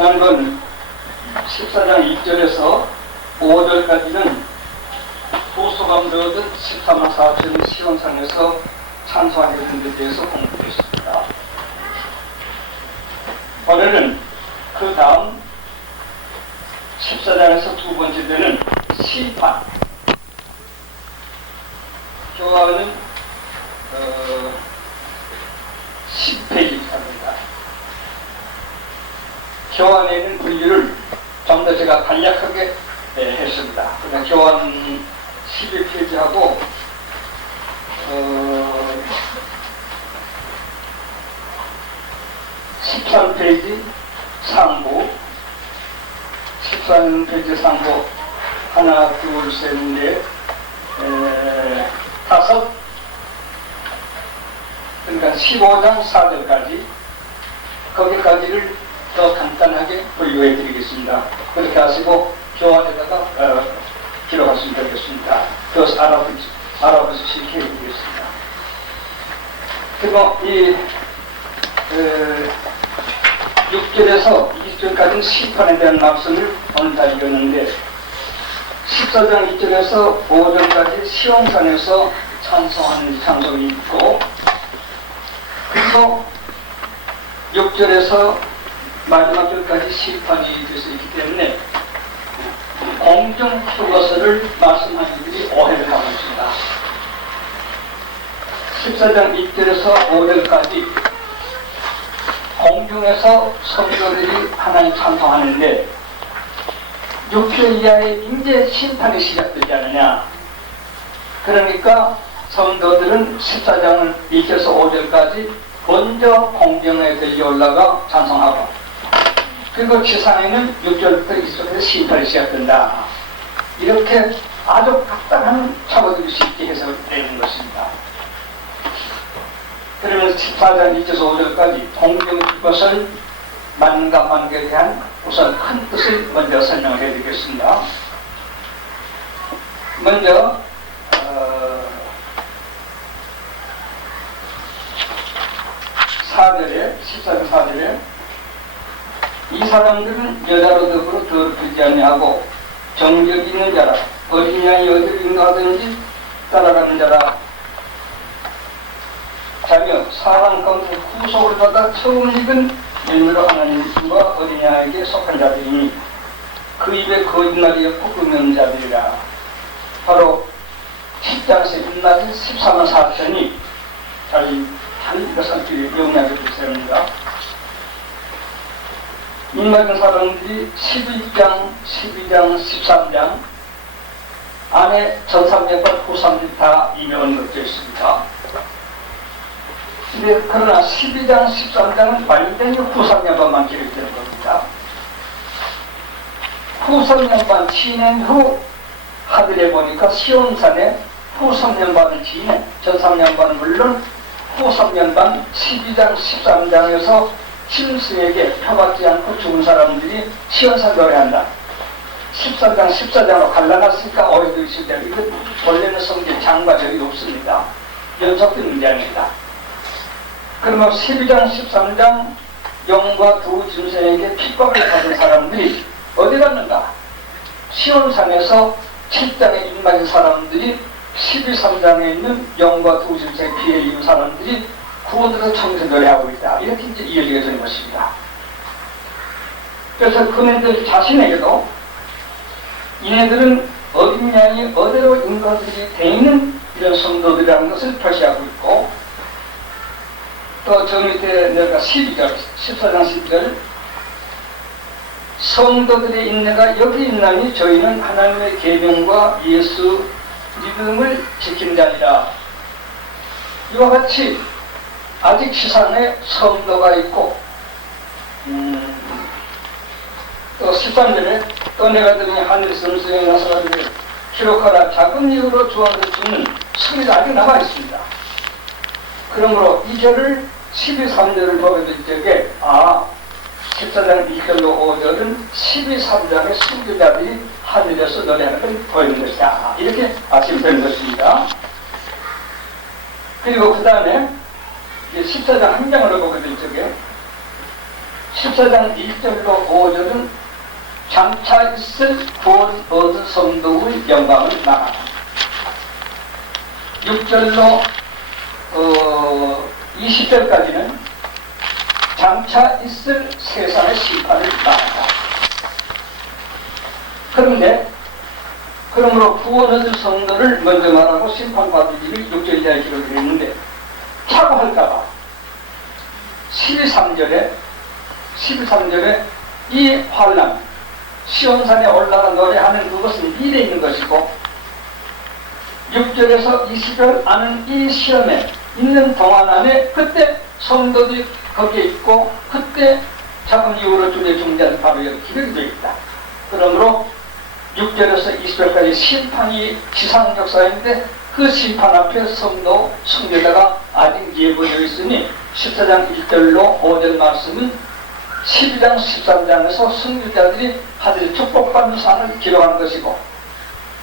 지난번 14장 2절에서 5절까지는 도서관을 얻은 14만 4천 시원상에서 찬송하게 된 데 대해서 공부했습니다. 오늘은 그 다음 14장에서 두 번째 되는 심판. 교화는 10페이지입니다. 교환에 있는 분류를 좀 더 제가 간략하게 했습니다. 그냥 교환 12페이지하고 13페이지 상부, 13페이지 상부 하나, 둘, 셋, 넷, 다섯, 그러니까 15장 4절까지 거기까지를 더 간단하게 분류해 드리겠습니다. 그렇게 하시고 교환에다가 기록하시면 되겠습니다. 그것을 알아보시 쉽게 해드리겠습니다. 그리고 이 6절에서 20절까지는 심판에 대한 말씀을 오늘 다 읽었는데 14장 2절에서 5절까지 시험산에서 찬송하는 찬송이 있고, 그리고 6절에서 마지막 절까지 심판이 될 수 있기 때문에 공중 휴거서를 말씀하는 분들이 오해를 하고 있습니다. 14장 1절에서 5절까지 공중에서 성도들이 하나님 찬송하는데 6절 이하에 이제 심판이 시작되지 않느냐. 그러니까 성도들은 14장을 1절에서 5절까지 먼저 공중에 들려 올라가 찬송하고, 그리고 지상에는 6절부터 20절에서 심판이 시작된다. 이렇게 아주 간단한 차고들이 쉽게 해석되는 것입니다. 그러면 14장 1절에서 5절까지 공중 것을 만과 만개에 대한 우선 큰 뜻을 먼저 설명을 해드리겠습니다. 먼저 4절에 14장 4절에 이 사람들은 여자로 더불어 더럽히지 아니하고 정적 있는 자라, 어린 양이 어디를 인도하든지 따라가는 자라, 자며 사람 가운데 구속을 받아 처음 익은 열매로 하나님과 어린 양에게 속한 자들이니 그 입에 거짓말이 없고 금연 자들이라. 바로 10장에서 입낮은 14만 4천이 잘 이것을 용납해 주십니다. 입맞은 사람들이 11장, 12장, 13장 안에 전300번 후300 다 이명을 넣어져 있습니다. 근데 그러나 12장, 13장은 완전히 후3년반만 기록되는 겁니다. 후3년반 지낸 후 하늘에 보니까 시온산에 후3년반을 지낸 전3년반은 물론 후3년반 12장, 13장에서 짐승에게 표받지 않고 죽은 사람들이 시온산 노래한다. 13장, 14장으로 갈라놨으니까 오해도 있을 때 이거 원래는 성경 장과적이 없습니다. 연속된 문제입니다. 그러면 12장, 13장 영과 두 짐승에게 핍박을 받은 사람들이 어디 갔는가? 시온산에서 7장에 입맞은 사람들이 12~3장에 있는 영과 두 짐승의 피해 입은 사람들이 구원으로 청해서 노래하고 있다. 이렇게 이제 이어지게 되는 것입니다. 그래서 그네들 자신에게도 이네들은 어린 양이 어디로 인간들이 돼 있는 이런 성도들이라는 것을 표시하고 있고, 또 저 밑에 내가 12절, 14장 12절 성도들의 인내가 여기 있나니 저희는 하나님의 계명과 예수 믿음을 지킨 자니라. 이와 같이 아직 세상에 성도가 있고, 또 13절에 또 내가 들으니 하늘에서 음성이 나서가지고 기록하라. 작은 이유로 주원을 주는 소리가 아직 남아있습니다. 그러므로 이 절을 12~3절을 보게 될 적에 14장 1절로 5절은 12~3장의 순교자들이 하늘에서 노래하는 걸 보이는 것이다. 이렇게 아시면 되는 것입니다. 그리고 그 다음에 14장 한 장으로 보게 될 적에 14장 1절로 5절은 장차 있을 구원 얻은 성도의 영광을 말합니다. 6절로 20절까지는 장차 있을 세상의 심판을 말한다. 그러므로 구원 얻은 성도를 먼저 말하고 심판받을 일을 6절 이하에 기록을 했는데 차고 할까봐 12, 3절에 이 환난, 시온산에 올라가 노래하는 그것은 미래에 있는 것이고 6절에서 20절 하는 이 시험에 있는 동안 안에 그때 성도들이 거기에 있고 그때 작은 이후로 주의 중자는 바로 여기 기록이 되어 있다. 그러므로 6절에서 20절까지 심판이 지상 역사인데 그 심판 앞에 성도 성교자가 아직 예고되어 있으니 14장 1절로 5절 말씀은 12장 13장에서 성교자들이 하늘의 축복받는 사안을 기록한 것이고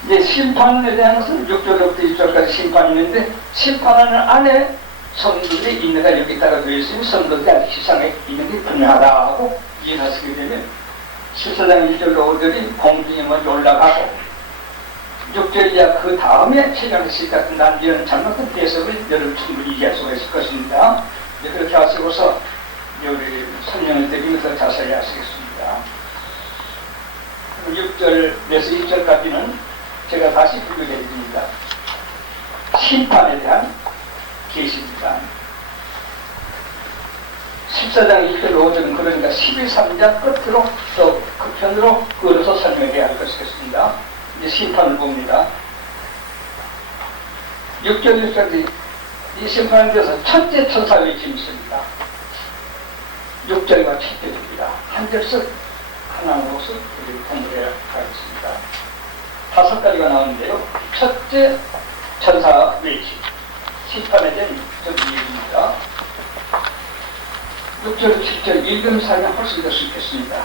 이제 심판에 대한 것은 6절부터 20절까지 심판이 있는데 심판하는 안에 성도들이 있는가 여기다가 되어 있으니 성도들이 아직 지상에 있는 게 분명하다고 이해하시게 되면 14장 1절로 5절이 공중에 먼저 올라가고 6절 이하 그 다음에 체감했을 같은 난리는 잘못된 대석을 여러분 충분히 이해할 수가 있을 것입니다. 그렇게 하시고서 우리 설명을 드리면서 자세히 하시겠습니다. 6절에서 2절까지는 제가 다시 분류해 드립니다. 심판에 대한 계시입니다. 14장 1절 5절은 그러니까 12.3장 끝으로 또 끝편으로 그어서 설명해야 할 것이겠습니다. 이제 심판을 봅니다. 6절 6절이 이 심판에 대해서 첫째 천사 외침이 있습니다. 6절과 7절입니다. 한 절씩 하나로서 우리 공부해 가겠습니다. 5가지가 나오는데요. 첫째 천사 외침, 심판에 대한 이유입니다. 6절, 7절 읽으면서 하면 훨씬 더 쉽겠습니다.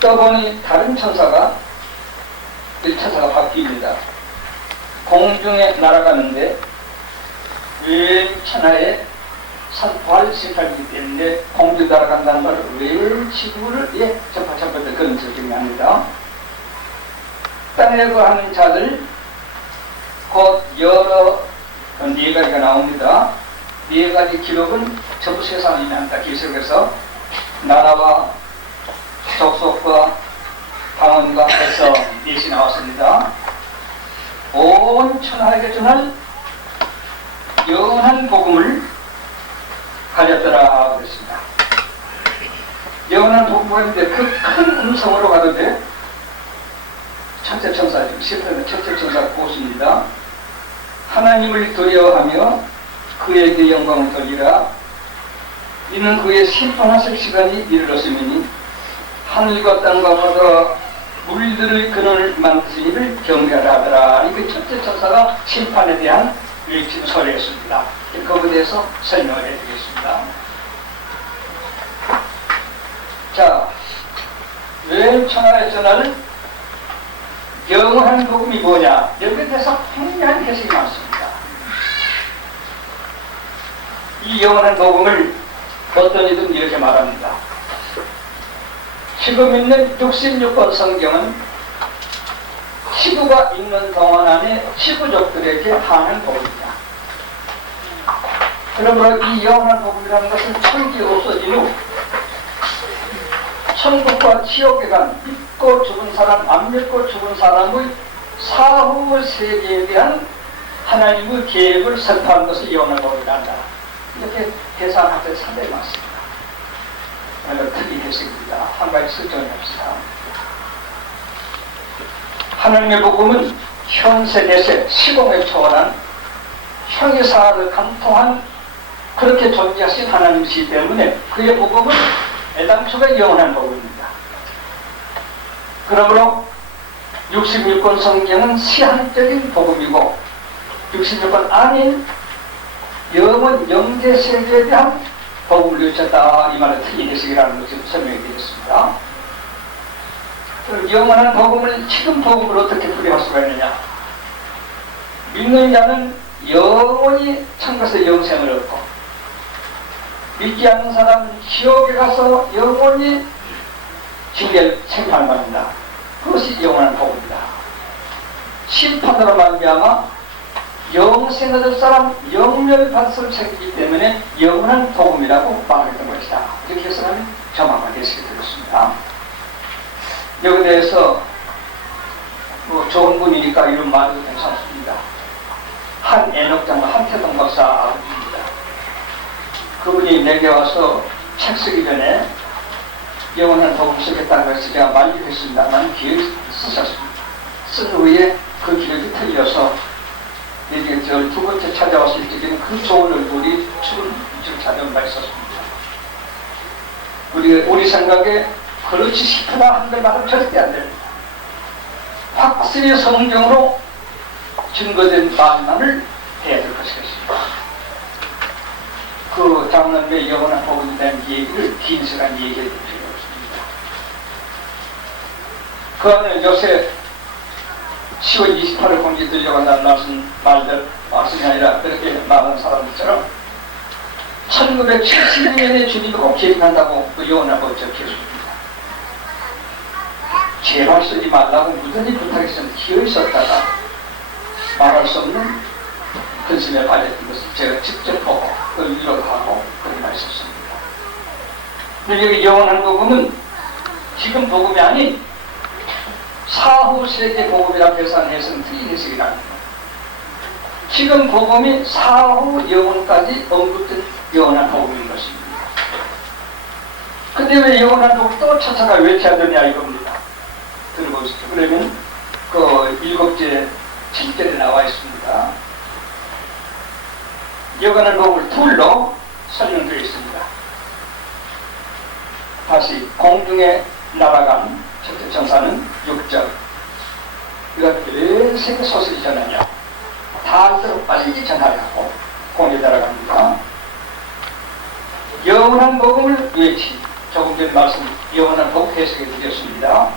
떠보니 다른 천사가 이 천사가 바뀝니다. 공중에 날아가는데 외인 천하에 부활 심판이기 때문에 공중에 날아간다는 말을 외인 지구를 접하자마자 그런 적용이 합니다. 땅에 거하는 자들 곧 여러 4가지가 나옵니다. 4가지 기록은 전부 세상이 난다. 기록에서 나라와 족속과 방언과 해서 4시 나왔습니다. 온 천하에게 전할 영원한 복음을 가졌더라 그랬습니다. 영원한 복음인데 그 큰 음성으로 가는데 첫째 천사, 실패는 첫째 천사 고수입니다. 하나님을 두려워하며 그에게 영광을 돌리라. 이는 그의 심판하실 시간이 이르렀으니 하늘과 땅과 바다 물들의 근원을 만드신 이를 경배하라 하더라. 이게 첫째 천사가 심판에 대한 외침 소리였습니다. 거기에 대해서 설명을 해드리겠습니다. 자, 왜 천하의 전하는 영원한 복음이 뭐냐? 여기에 대해서 굉장한 해석이 많습니다. 이 영원한 복음을 어떤 이든 이렇게 말합니다. 지금 있는 66권 성경은 지구가 있는 동안 안에 지구족들에게 하는 복음이다. 그러므로 이 영원한 복음이라는 것은 천국이 없어진 후 천국과 지옥에 간 믿고 죽은 사람, 안 믿고 죽은 사람의 사후 세계에 대한 하나님의 계획을 선포한 것을 영원한 복음이란다. 이렇게 해석학자들이 상당히 많습니다. 오늘 특이 해석입니다. 한 가지 설정합시다. 하나님의 복음은 현세 대세 시공에 초월한 형이사를 감통한 그렇게 존재하신 하나님이시기 때문에 그의 복음은 애당초가 영원한 복음입니다. 그러므로 66권 성경은 시한적인 복음이고 66권 아닌 영원 영재 세계에 대한 복음을 외쳤다. 이 말은 틀린 해석이라는 것을 설명해 드렸습니다. 그럼 영원한 복음을 지금 복음을 어떻게 풀이할 수가 있느냐? 믿는 자는 영원히 천국에서 영생을 얻고 믿지 않는 사람은 지옥에 가서 영원히 징계를 생각을 받는다. 그것이 영원한 복입니다. 심판으로 말미암아 영생을 얻을 사람 영멸반석을 챙기기 때문에 영원한 복음이라고 말했던 것이다. 이렇게 해서는 정확하게 해석이 되었습니다. 여기에 대해서 뭐 좋은 분이니까 이런 말도 괜찮습니다. 한 애녹장과 한태동 박사입니다. 그분이 내게 와서 책 쓰기 전에 영원한 복음 쓰겠다고 해서 제가 만족했습니다만 기억이 쓰셨습니다. 쓴 후에 그 기록이 틀려서 이제 두 번째 찾아왔을 때는 그 좋은 얼굴이 추운 이쪽 찾아온 바 있었습니다. 우리 생각에 그렇지 싶으나 한들 말은 절대 안 됩니다. 확실히 성경으로 증거된 말만을 해야 될 것이겠습니다. 그 장로님의 영원한 복음에 대한 얘기를 긴 시간 얘기해 줄 필요 없습니다. 그 안에 요새 10월 28일 공지 들려간다는 말씀이 아니라 그렇게 말하는 사람들처럼 1972년에 주님이 꼭 계획한다고 그 영원한 법을 적혀있습니다. 제발 쓰지 말라고 무던히 부탁했으면 기어 있었다가 말할 수 없는 근심에 빠졌던 것을 제가 직접 보고 그걸 위로하고 그런 말이 있었습니다. 근데 여기 영원한 복음은 지금 복음이 아닌 사후 세계 복음이라 계산해서는 틀린 해석이라는 것. 지금 복음이 사후 영혼까지 언급된 영원한 복음인 것입니다. 근데 왜 영원한 복음을 또 찾아가 외쳐야 되냐 이겁니다. 들어보시죠. 그러면 그 7째 7절에 나와 있습니다. 영원한 복음을 둘로 설명되어 있습니다. 다시 공중에 날아간 첫째 천사는 6절. 이가 왜 세계 소식이 전하냐? 달도록 빨리 전하려고 공중에 날아갑니다. 영원한 복음을 외치. 조금 전에 말씀 영원한 복음 해석해 드렸습니다.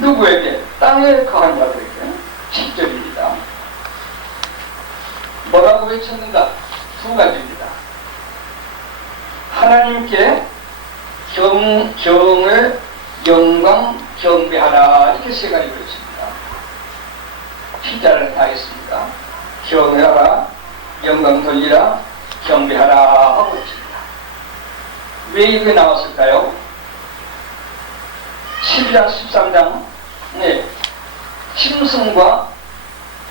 누구에게? 땅에 거한 자들에게. 10절입니다. 뭐라고 외쳤는가? 두 가지입니다. 하나님께 경을 영광 경배하라 이렇게 세 가지 외칩니다. 피자를 다 했습니다. 경배하라, 영광 돌리라, 경배하라 하고 외칩니다. 왜 이렇게 나왔을까요? 12장 13장 네,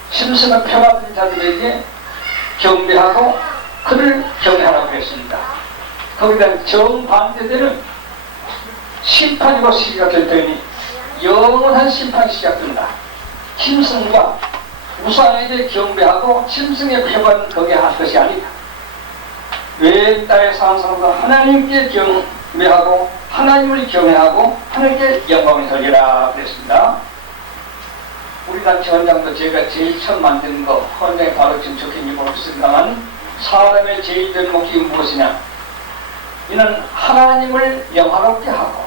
심승을 펴받은 자들에게 경배하고 그를 경배하라고 했습니다. 거기다 정반대되는 심판이고 시기가 될 때니 영원한 심판이 시작된다. 짐승과 우상에게 경배하고 짐승의 표만 거기에 할 것이 아니다. 왜 땅에 사는 사람도 하나님께 경배하고 하나님을 경외하고 하나님께 영광을 돌리라 그랬습니다. 우리 단체 헌장도 제가 제일 처음 만든 거 헌장에 바로 지금 적혀있는지 모르겠습니다만 사람의 제일 된 목적이 무엇이냐? 이는 하나님을 영화롭게 하고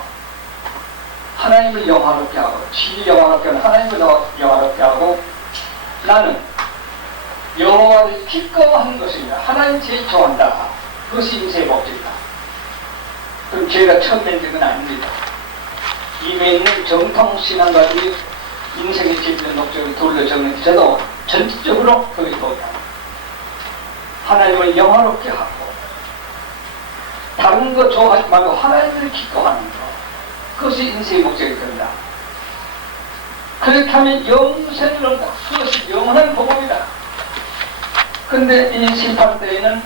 하나님을 영화롭게 하고 진리 영화롭게 하고 하나님을 영화롭게 하고 나는 여호와를 기꺼워하는 것입니다. 하나님 제일 좋아한다. 그것이 인생의 목적이다. 그럼 제가 처음 낸 적은 아닙니다. 이미 있는 정통 신앙가들이 인생의 제일 목적을 둘러 적는 저도 전적으로 거기에 동의합니다. 하나님을 영화롭게 하고 다른 거 좋아하지 말고 하나님을 기뻐하는 것. 그것이 인생의 목적이 된다. 그렇게 하면 영생을 얻는다. 그것이 영원한 복음이다. 근데 이 심판 때에는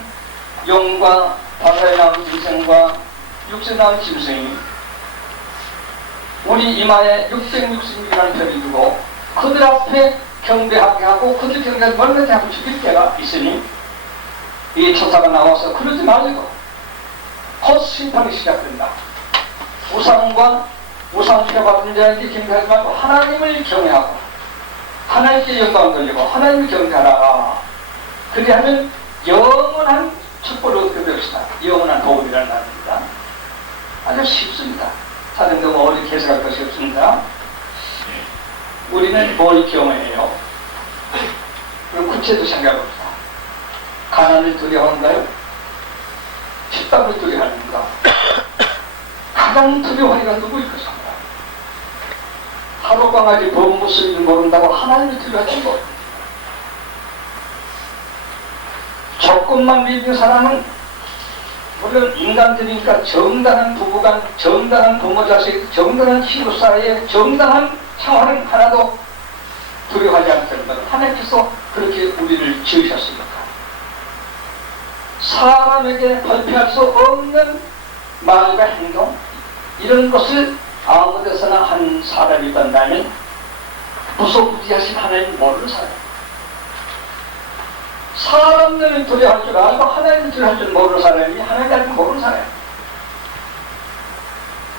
용과 바다에 나온 짐승과 육지에 나온 짐승이 우리 이마에 666이라는 별이 두고 그들 앞에 경배하게 하고 그들 경배하고 멀쩡히 하고 죽일 때가 있으니 이 천사가 나와서 그러지 말고 곧 심판이 시작된다. 우상과 우상피가 받은 자에게 경배하지 말고 하나님을 경외하고 하나님께 영광 돌리고 하나님을 경배하라. 그리하면 영원한 축복을 얻게 되었다. 영원한 복음이라는 말입니다. 아주 쉽습니다. 사실 너무 어렵게 해석할 것이 없습니다. 우리는 뭘 경외해요? 그럼 구체도 생각합니다. 가난을 두려워한가요? 집밥을 두려워하는가? 가장 두려워하기가 누구일 것인가? 하루 강아지 범 무슨 줄 모른다고 하나님을 두려워하지 못. 조건만 믿는 사람은 물론 인간들이니까 정당한 부부간, 정당한 부모 자식, 정당한 친구 사이에 정당한 생활은 하나도 두려워하지 않다는 것은 하나님께서 그렇게 우리를 지으셨으니까. 사람에게 발표할 수 없는 말과 행동, 이런 것을 아무 데서나 한 사람이 된다면 무소부지하신 하나님 모르는 사람. 사람들은 두려워할 줄 알고 하나님을 두려워할 줄 모르는 사람이 하나님을 알고 모르는 사람.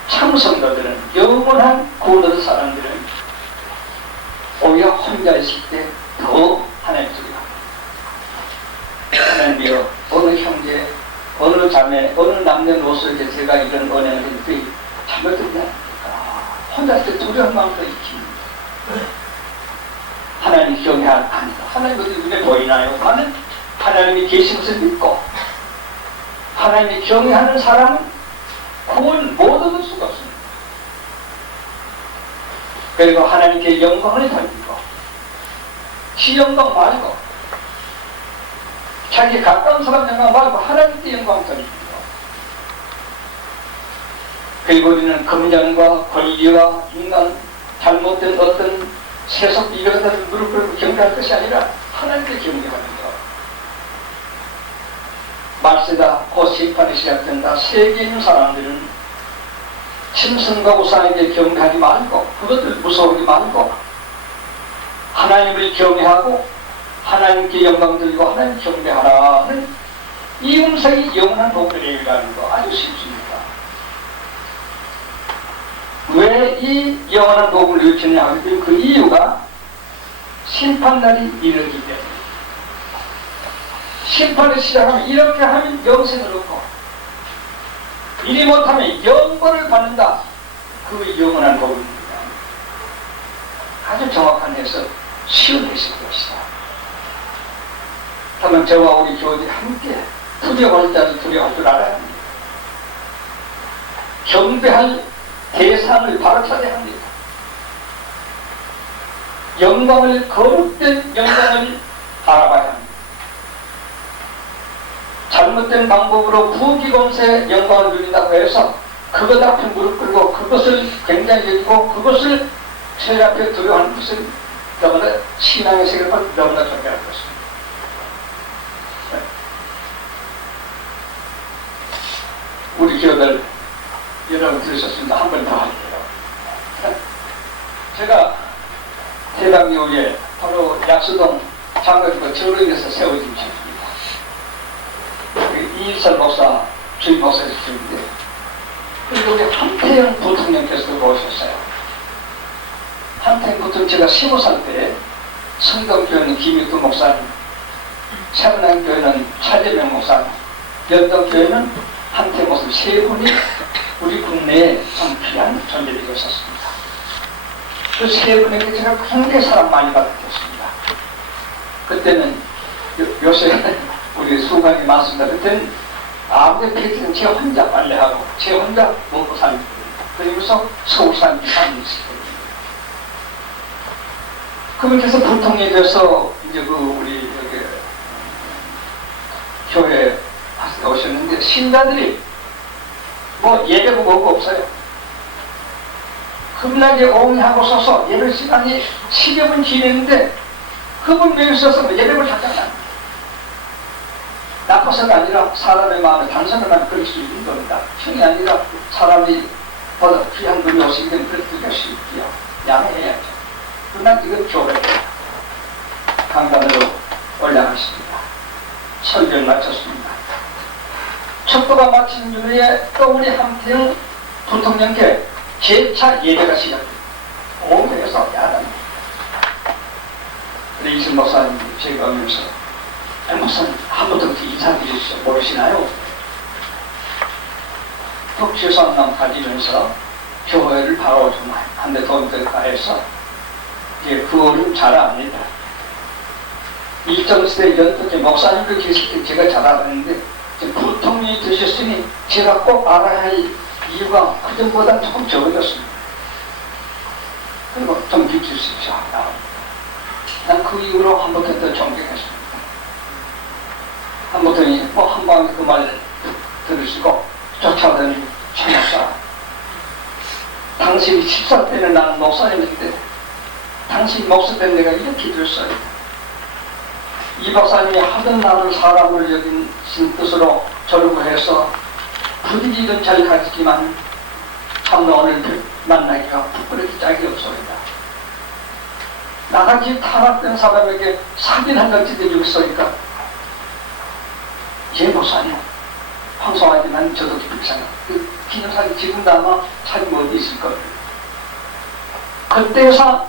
참 성도들은, 영원한 구원의 사람들은 오히려 혼자 있을 때 더 하나님을 두려워합니다. 하나님이여, 어느 형제, 어느 자매, 어느 남녀노소에게 제가 이런 은혜를 했는데 잘못됐냐? 혼자 있을 때 두려운 마음도 있습니다. 하나님 기억해야 합니다. 하나님 어디 눈에 보이나요? 나는 하나님이 계신 것을 믿고 하나님이 경외하는 사람은 구원 못 얻을 수가 없습니다. 그리고 하나님께 영광을 돌리고 지 영광 말고 자기 가까운 사람 영광 말고 하나님께 영광을 돌리고 그리고 우리는 금전과 권리와 인간 잘못된 어떤 세속 이런 것을 무릎 꿇고 경배할 것이 아니라 하나님께 경배하는 것. 말세다 곧 심판이 시작된다. 세계에 있는 사람들은 짐승과 우상에게 경배하지 말고 그것들 무서워하지 말고 하나님을 경외하고 하나님께 영광 들고 하나님 경배하라 하는 이 음성이 영원한 복들이라는 거 아주 쉽습니다. 왜 이 영원한 복을 일으키느냐 하면 그 이유가 심판날이 이르기 때문에 심판을 시작하면 이렇게 하면 영생을 얻고 이리 못하면 영벌을 받는다. 그 영원한 복입니다. 아주 정확한 해석, 쉬운 해석일 것이다. 그러면 저와 우리 교우들이 함께 두려워할 자를 두려워할 줄 알아야 합니다. 경배할 대상을 바로 찾아야 합니다. 영광을, 거룩된 영광을 알아봐야 합니다. 잘못된 방법으로 부귀공세 영광을 누린다고 해서 그것 앞에 무릎 꿇고 그것을 굉장히 여기고 그것을 죄 앞에 두려워하는 것은 너무나 신앙의 세계를 너무나 경계할 것입니다. 우리 교우들 여러분 들으셨습니다. 한 번 더 할게요. 제가 대강 이후에 바로 약수동 장로교가 저런에서 세워진 집입니다. 이일설 목사, 주임 목사에서 집인데 그리고 우리 한태영 부통령께서도 오셨어요. 한태영 부통령 제가 15살 때 성동교회는 김유도 목사님, 세분항교회는 차재명 목사님, 연동교회는 한태영 목사님 세 분이 우리 국내에 참 귀한 존재들이 있었습니다. 그 세 분에게 제가 굉장히 사랑 많이 받았습니다. 그때는 요새 우리 수강이 많습니다. 그때는 아무리 폐지는 제 혼자 빨래하고 제 혼자 먹고 사는 그러면서 서울 사는 사람이 있었거든요. 그분께서 부통령이 돼서 이제 그 우리 여기 교회 오셨는데 신자들이 뭐 예배고 뭐고 없어요. 금나게 옹이하고 서서 예배 시간이 10여 분 지냈는데 그분 매일 서서 예배를 하잖아. 나빠서가 아니라 사람의 마음에 단순한 그럴 수 있는 겁니다. 형이 아니라 사람이 보다 귀한 분이 오시기 때문에 그렇게 할 수 있고요. 양해해야죠. 그러나 이건 교회입니다. 강단으로 올라갔습니다. 설교를 마쳤습니다. 척도가 마친 후에 또 우리 한태영 부통령께 재차 예배가 시작됩니다. 오면에서 야단입니다. 그래 이승 목사님이 제가 오면서 목사님 한 번 더 인사드리시죠. 모르시나요? 독재선남 가지면서 교회를 바로 좀 한 대 더 가해서 이제 그거는 잘 압니다. 일정시대 연토제 목사님도 계실 때 제가 잘 알았는데 지금 부통령이 되셨으니 제가 꼭 알아야 할 이유가 그전보다 조금 적어졌습니다. 그리고 좀 믿으십시오. 난 그 이후로 한번더 존경했습니다. 한번더니 한번 그 말 들으시고 쫓아다니고 참았다. 당신이 14 때는 나는 목사님인데 당신 목사 때는 내가 이렇게 됐어요. 이 박사님이 하던 나는 사람을 여긴 뜻으로 절구해서 분위기는 잘 가지지만 참 오늘 만나기가 부끄럽기 짝이 없습니다. 나같이 타락된 사람에게 사진 한 장씩 내주고 있으니까 예 목사님 황송하지만 저도 기쁘게 생각 그 기념사진 지금도 아마 사진 어디 있을 거예요. 그때서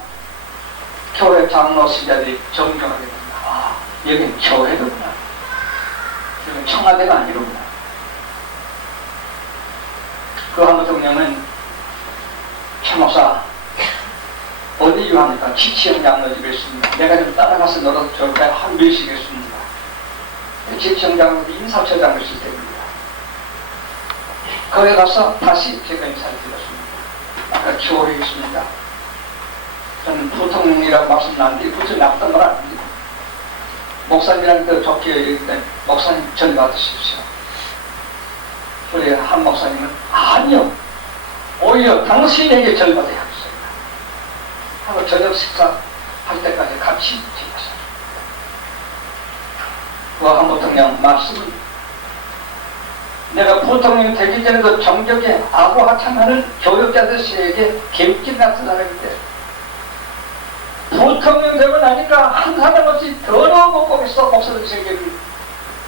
교회 장로 신자들이 정경하게 됩니다. 아, 여긴 교회로구나. 여긴 청와대가 아니로구나. 그 한 부통령은 최 목사 어디 유합니까? 지치형 장로 집에 있습니다. 내가 좀 따라가서 너도 저렇게 한 몇시겠습니다. 지치형 장로 인사처장을 있을 때입니다. 거기 가서 다시 제가 인사를 드렸습니다. 아까 교회에 있습니다. 저는 부통령이라고 말씀 나는데 굳이 나쁜 말 아닙니다. 목사님이랑 그 좋게 얘기할 때 목사님 전 받으십시오. 우리 한 목사님은 아니요. 오히려 당신에게 전 받아야 하겠습니다. 하고 저녁 식사 할 때까지 같이 지냈어요. 그 한 부통령 말씀은 내가 부통령이 되기 전에도 정적에 아부하참하는 교육자들에게 개웃긴 같은 사람인데 부통령 되고 나니까 한 사람 없이 더러운 못 보겠어. 목사들에게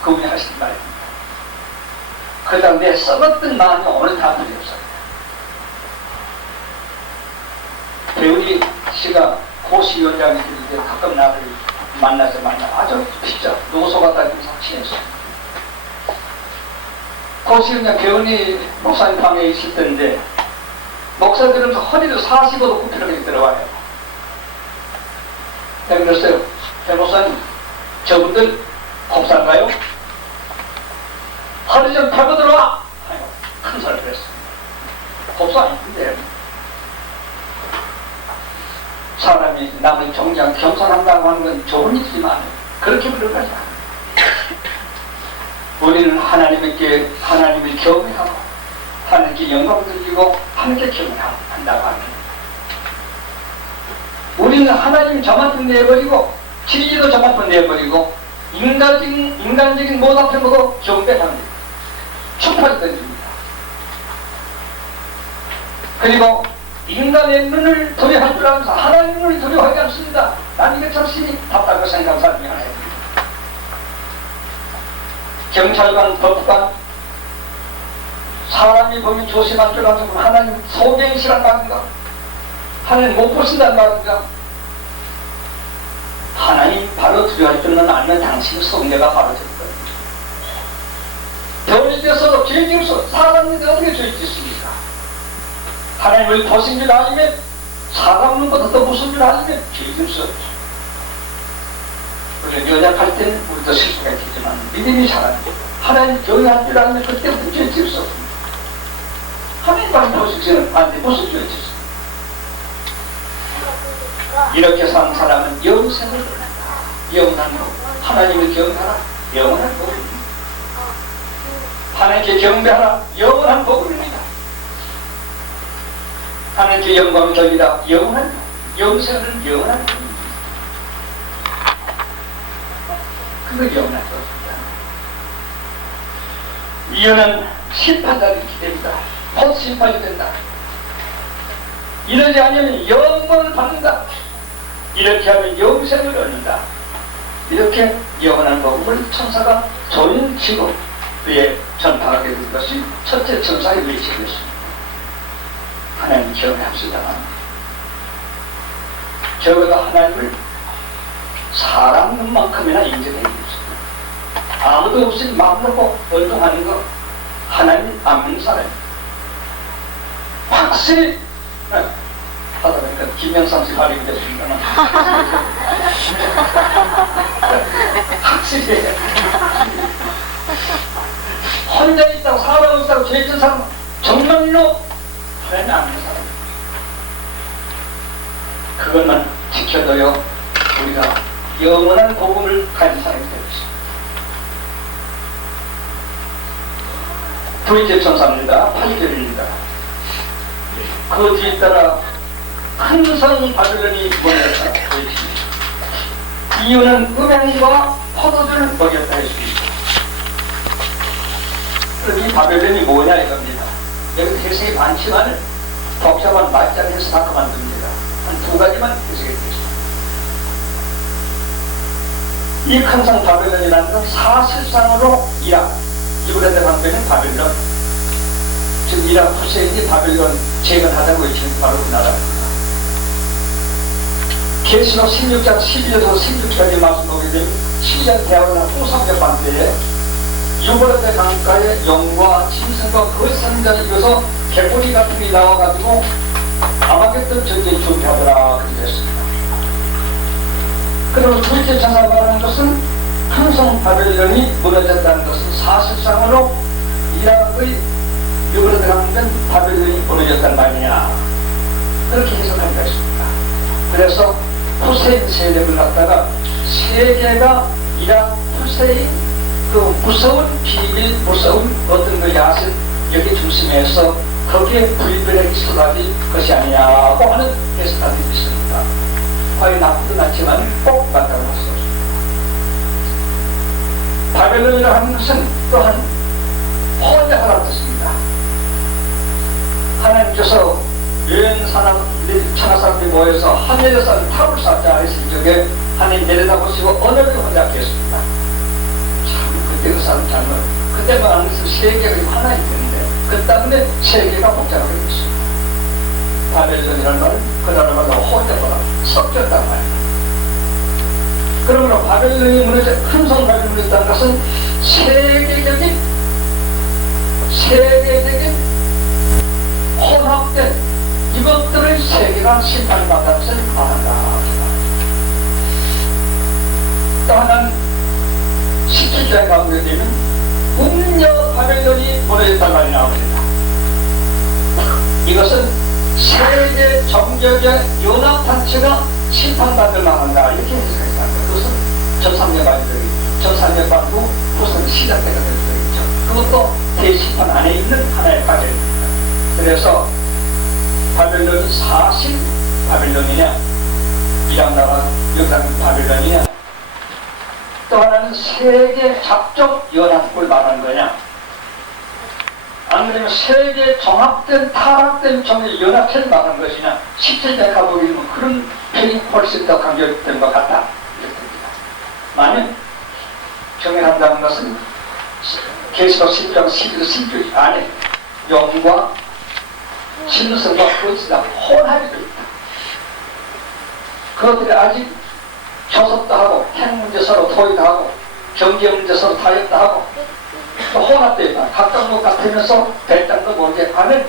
그분이 하신 말입니다. 그러다 내 썩었던 마음이 오늘 다 들렸어요. 배우리 씨가 고시위원장이 되는데 가끔 나를 만나서 아주 진짜 노소가 다니면서 친했어요. 고시위원장 배우리 목사님 방에 있을 때인데 목사들은 허리를 45도 굽히는 게 들어와요. 내가 그랬어요. 배 목사님 저분들 곱살까요? 허리 좀 펴고 들어와! 아이고, 큰 소리를 했습니다. 곱살 아닌데 사람이 남을 존경, 겸손한다고 하는 건 좋은 일이지만 그렇게 부르지 않아요. 우리는 하나님께 하나님을 경외하고 하나님께 영광을 드리고 하나님께 경외한다고 하면 우리는 하나님 저만큼 내버리고 진리도 저만큼 내버리고 인간적인 모든 편으로 경배합니다. 축파를 던집니다. 그리고 인간의 눈을 두려워할 줄 알면서 하나님의 눈을 두려워하지 않습니다. 난 이게 참 심히 답답하고 생각한 사람 중에 하나입니다. 경찰관, 법관 사람이 보면 조심할 줄 알면서 하나님 소개인시란 말인가? 하나님 못 보신다는 말인가? 하나님 바로 두려워할 줄은 알면 당신의 성례가 바로 될 거예요. 병이 되어서도 죄 지어서 사람인데 어떻게 죄 짓습니까? 하나님을 보신 줄 알면 사람 눈보다 더 무슨 줄 알면 죄 지을 수 없죠. 우리가 연약할 때는 우리도 실수가 있겠지만 믿음이 잘합니다. 하나님 경외할 줄 알면 그때부터 죄 지을 수 없습니다. 하나님만 보시기에는 안 돼. 무슨 죄 짓습니까? 이렇게 사는 사람은 영생을 얻는다. 영원한 복. 하나님을 경배하라. 영원한 복입니다. 하나님께 경배하라. 영원한 복입니다. 하나님께 영광을 돌리라. 영원한 복. 영생은 영원한 복입니다. 그거 영원한 복입니다. 이어는 심판자를 기대입니다. 곧 심판이 된다. 이러지 않으면 영원을 받는다. 이렇게 하면 영생을 얻는다. 이렇게 영원한 복음을 천사가 조인치고 그에 전파하게 된 것이 첫째 천사의 외침이었습니다. 하나님 경외합시다. 적어도 하나님을 사람 눈만큼이나 인정해 주십니다. 아무도 없이 마음 놓고 월동하는 것 하나님 안 믿는 사람입니다. 확실히 하다 보니까 김영삼 씨 발음이 됐습니다만 확실히 혼자 있다고 사람 없다고 죄 짓는 사람 정말로 하나님 안 믿는 사람 그것만 지켜둬요 우리가 영원한 복음을 가진 사람이 되고 있습니다. 두 번째 천사입니다. 8절입니다. 그 뒤에 따라 큰 성 바벨론이 모였다. 이유는 음행과 포도주를 먹였다 했습니다. 그럼 이 바벨론이 뭐냐 이겁니다. 여기 해석이 많지만 복잡한 말장에서 다 그만둡니다. 한 두 가지만 해석해드리겠습니다. 이 큰 성 바벨론이라는 건 사실상으로 이락, 이브라데 방배는 바벨론, 즉 이락 후세인이 바벨론 재건하다고 외치는 바로 그 나라입니다. 계시록 16장 12절에서 16절까지 말씀 보게 되면 10년 대화나 후 300만 때에 유브라데 강가의 용과 짐승과 그 선자에 이어서 개구리 같은 게 나와가지고 아마겟돈 전쟁 준비하더라 그렇게 됐습니다. 그리고 두 번째 천사가 말하는 것은 항성 바벨론이 무너졌다는 것은 사실상으로 이락의 유브라데 강된 바벨론이 무너졌단 말이냐 그렇게 해석하기가 있습니다. 그래서 후세인 세력을 갖다가 세계가 이락 후세인 그 무서운 비밀, 무서운 어떤 그 야심 여기 중심에서 거기에 불변액이 쏟아질 것이 아니냐고 하는 해석까지 있습니다. 과연 나쁘든 않지만 꼭 맞다고 할 수 없습니다. 바벨론이라고 하는 것은 또한 혼자하라는 뜻입니다. 하나님께서 연 천하 사람들이 모여서 하늘에 사는 탑을 쌓자 했을 적에 하나님 내려다보시고 언어를 혼자 하겠습니다. 참 그때 그 사람 잘못 그때만 안 했으면 세계가 하나이 되는데 그 때문에 세계가 복잡하게 됐습니다. 바벨론이라는 말은 그 나라마다 혼자보다 섞였단 말입니다. 그러므로 바벨론이 무너져 큰 성 바벨론이 무너졌다는 것은 세계적인 혼합된 이것들의 세계가 심판받는 것을 말한다. 또 하나는 17장에 가보게 되면 음녀 바벨론이 무너졌단 말이 나옵니다. 이것은 세계 정적의 연합단체가 심판받을 만한다 이렇게 해석했다. 그것은 전삼년 후 후손 시작되게 될 것이죠. 그것도 대심판 안에 있는 하나의 과정입니다. 그래서 바벨론은 사실 바벨론이냐 이랑나라 여당 바벨론이냐 또 하나는 세계 작적 연합을 말하는 거냐 안 그러면 세계 종합된 타락된 정의 연합체를 말하는 것이냐 17장 가보게 되면 그런 표현이 훨씬 더 강조된 것 같다 이렇게 됩니다. 만약 정의한다는 것은 계시록 10장 11절 16절 안에 영과 신성과 그것이 다 혼합이 되어 있다. 그것들이 아직 교섭도 하고 핵 문제 서로 토의도 하고 경제 문제 서로 타협도 하고 또 혼합되어 있다. 각각 것 같으면서 배짱도 모르게 하는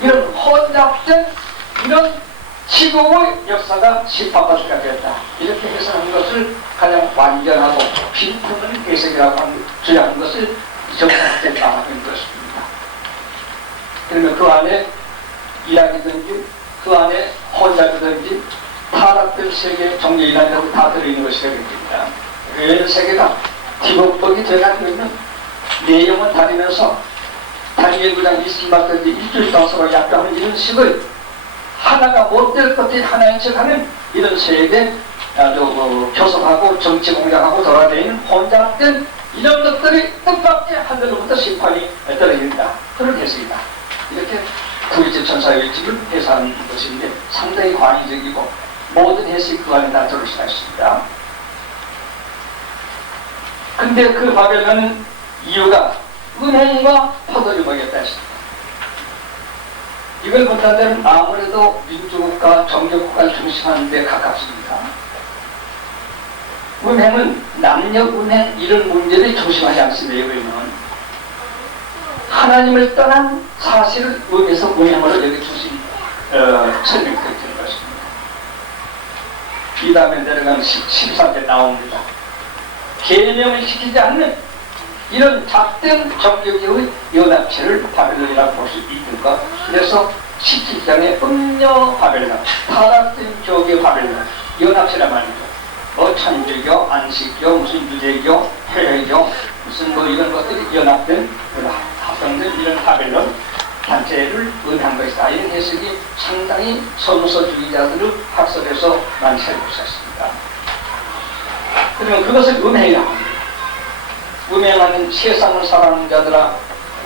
이런 혼합된 이런 지구의 역사가 심판받게 되었다. 이렇게 해석하는 것을 가장 완전하고 빈틈은 해석이라고 주장하는 것을 정상적인 방법인 것입니다. 그러면 그 안에 이락이든지 그 안에 혼자든지 타락된 세계 종교인이라고 다 들어있는 것이 되겠습니다. 그 세계가 기복복이 되어가지고 있는 내용을 다니면서 다니엘 9장 20말든지 일주일 동서로 약간은 이런 식의 하나가 못될 것들이 하나인 척하는 이런 세계 아주 교섭하고 정치 공략하고 돌아다니는 혼잡된 이런 것들이 뜻밖의 하늘로부터 심판이 떨어진다. 그런 해석이다. 이렇게 구일제 천사의 일집을 해석하는 것인데 상당히 광의적이고 모든 해석이 그 안에 다 들을 수가 있습니다. 근데 그 바벨론은 이유가 은행과 포도를 먹였다 했습니다. 이걸 본다면 아무래도 민주국가 정적국가를 중심하는 데 가깝습니다. 은행은 남녀 은행 이런 문제를 중심하지 않습니다. 여기는 하나님을 떠난 사실을 의미해서 은행으로 여기 주신 설명되는 것입니다. 이 다음에 내려가면 13절 나옵니다. 개념을 시키지 않는 이런 작된 종교계의 연합체를 바벨론이라고 볼 수 있는 것. 그래서 17장에 음녀 바벨론, 타락된 종교 바벨론, 연합체란 말이죠. 뭐 천주교, 안식교, 무슨 유대교, 회교, 무슨 뭐 이런 것들이 연합된, 합성된 이런 바벨론 단체를 의미한 것이다. 이런 해석이 상당히 선서주의자들의 학설에서 많이 살고 있었습니다. 그러면 그것을 음해야 합니다. 음행하는 세상을 사랑하는 자들아,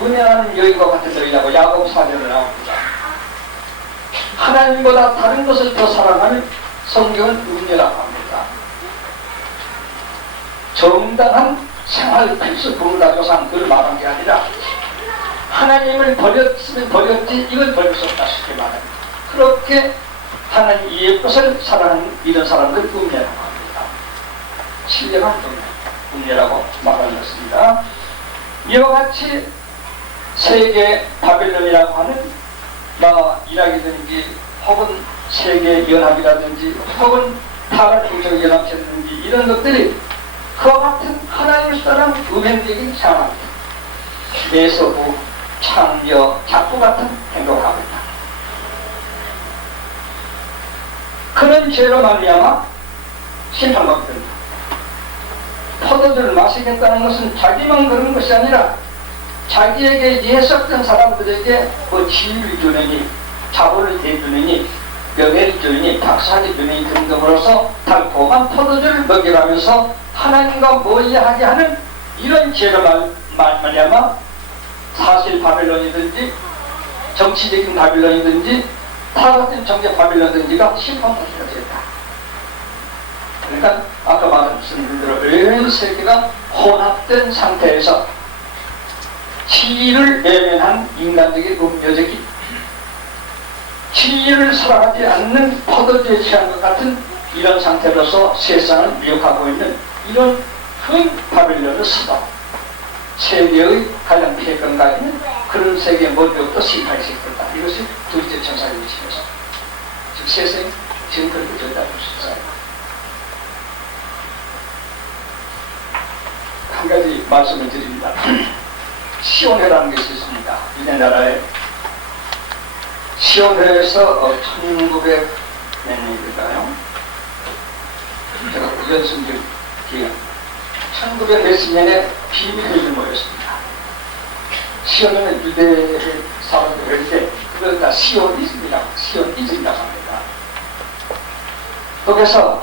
음행하는 여인과 같은 너희라고 야곱 4절에 나옵니다. 하나님보다 다른 것을 더 사랑하는 성경은 음녀라고 합니다. 정당한 생활 필수 불가조상 그걸 말한 게 아니라 하나님을 버렸으면 버렸지 이걸 버릴 수 없다 쉽게 말합니다. 그렇게 하나님 이의 것을 사랑하는 이런 사람들 음녀라고 합니다. 신령한 음녀라고 말하는 것입니다. 이와 같이 세계 바벨론이라고 하는 이락이든지 혹은 세계 연합이라든지 혹은 타락국적 연합체라든지 이런 것들이 그와 같은 하나님을 따른 음행적인 생활합니다. 내서부, 창녀, 작부 같은 행동을 하고 있다. 그런 죄로 말미암아 심판받게 된다. 포도주를 마시겠다는 것은 자기만 그런 것이 아니라 자기에게 예속된 사람들에게 뭐 지위를 주느니, 자본을 대주느니, 명예를 주느니, 박사를 주느니 등등으로서 달콤한 포도주를 먹여가면서 하나님과 모의하게 하는 이런 죄로 말미암아 사실 바벨론이든지 정치적인 바벨론이든지 타락된 정계 바벨론이든지가 심판받게 됐다. 그러니까 아까 말씀드린 대로 온 세계가 혼합된 상태에서 진리를 외면한 인간적인 음료적인 진리를 사랑하지 않는 포도주에 취한 것 같은 이런 상태로서 세상을 미혹하고 있는 이런 큰 바벨론을 쓰다 세계의 가장 폐건가 있는 그런 세계의 모두부터 심판이 시작된다. 이것이 둘째 천사의 위치에서 즉 세상이 지금 그렇게 된다고 볼 수 있어요. 한 가지 말씀을 드립니다. 시온회라는 것이 있습니다. 유대나라에 시온회에서 1900 몇 년일까요? 제가 연승길 기간 1900 몇십 년에 비밀회의를 모였습니다. 시온회는 유대 사람들에게 그걸 다 시오니즘이라고 합니다. 거기서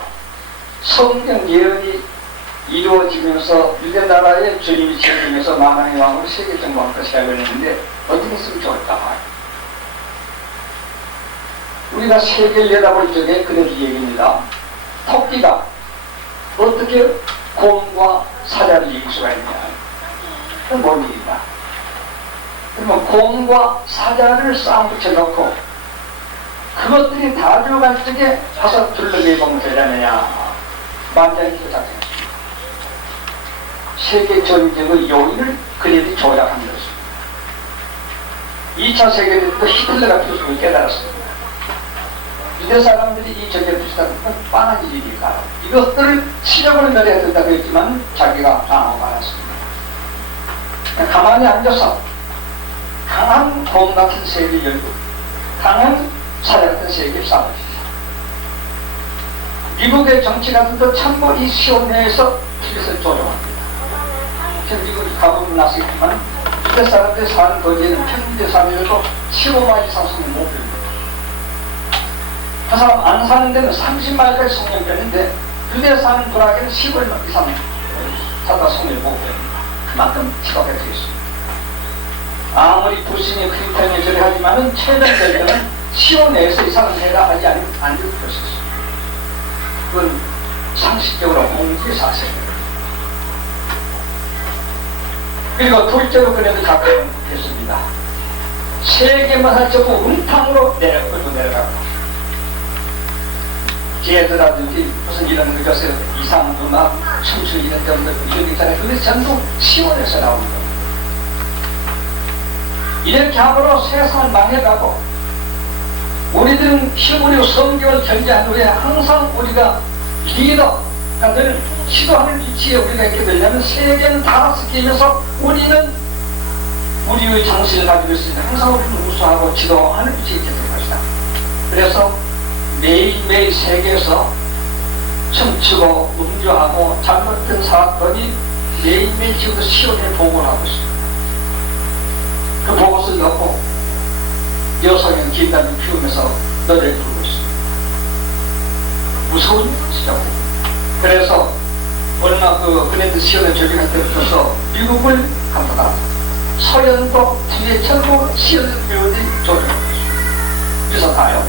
성경 예언이 이루어지면서 유대나라의 주님이 지어지면서 만왕의 왕으로 세계 정복할 것이라고 했는데 어떻게 했으면 좋을까? 우리가 세계를 내다볼 적에 그런 얘기입니다. 토끼가 어떻게 곰과 사자를 이길 수가 있냐? 그건 뭔 얘기입니다. 그러면 곰과 사자를 싸움 붙여놓고 그것들이 다 들어갈 적에 가서 둘러매보면 되려느냐? 만장일치 작전했습니다. 세계 전쟁의 요인을 그들이 조작한 것입니다. 2차 세계대전도 히틀러가 필요성을 깨달았습니다. 유대 사람들이 이 전쟁을 비슷한 건 뻔한 일이니까 이것들을 치력을 내려야 된다고 했지만 자기가 당하고 말았습니다. 가만히 앉아서 강한 곰 같은 세계를 열고 강한 사자 같은 세계를 싸우십시오. 미국의 정치가들도 참고 이 시온회에서 이것을 조정합니다. 미국이 가보면 나시겠지만 유대 사람들이 사는 거리에는 평균 사람들도 15마일 이상 성령 못 배웁니다. 그 사람 안 사는 데는 30마일까지 성령 배는데 유대 사는 불악에는 15일 이상 사다 성령 못 배웁니다. 그만큼 지각해 되겠습니다. 아무리 부신이 크리스천이 저리 하지만은 최전될 때는 시온에서 이상은 해가 하지 않을 것이었습니다. 그건 상식적으로 공기의 사실입니다. 그리고 둘째로 그네도 작성했습니다. 세계만 할 적고 음탕으로 내려가고 제드라든지 무슨 이런 그것에 이상음악, 춤추 이런 점들 이런 게 있잖아요. 그게 전부 시온에서 나오는 겁니다. 이렇게 함으로 세상을 망해가고 우리들은 힘으로 성경을 견제한 후에 항상 우리가 리더, 늘 시도하는 위치에 우리가 있게 되려면 세계는 다라서 끼면서 우리는 우리의 정신을 가지고 있으니까 항상 우리는 우수하고 지도하는 위치에 있게 될 것이다. 그래서 매일매일 세계에서 춤추고 음주하고 잘못된 사건이 매일매일 지금도 시험에 보고를 하고 있습니다. 그 보고서를 넣고 여성은 긴담을 피우면서 노래를 부르고 있습니다. 무서운 것이죠. 그래서 얼마 그랜드 시연을 조직할 때부터 미국을 간다가 서연국 뒤에 철고 시연을 배우니 조직하고 있습니다. 유서가요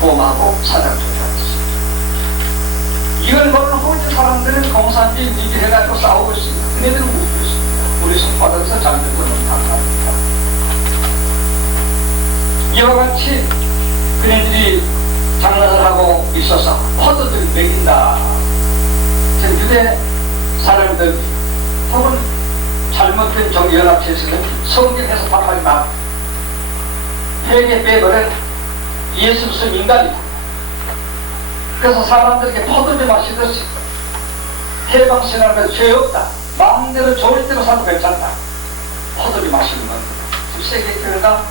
보험하고 사장 조직하고 있습니다. 이걸 모르고 있는 사람들은 공산주의 미기해가지고 싸우고 있습니다. 그네들은 못 있습니다. 우리 손바닥에서 잘된 것은 당합니다. 이와 같이 그네들이 장난을 하고 있어서 포도를 먹인다. 유대 사람들 혹은 잘못된 정연합체에서는 성경에서 답하지 마. 회개 빼버린 예수 무슨 인간이다. 그래서 사람들에게 포도주 마시듯이 해방신앙에서 죄 없다. 마음대로 좋을 대로 사도 괜찮다. 포도주 마시는 겁니다. 지금 세계교회가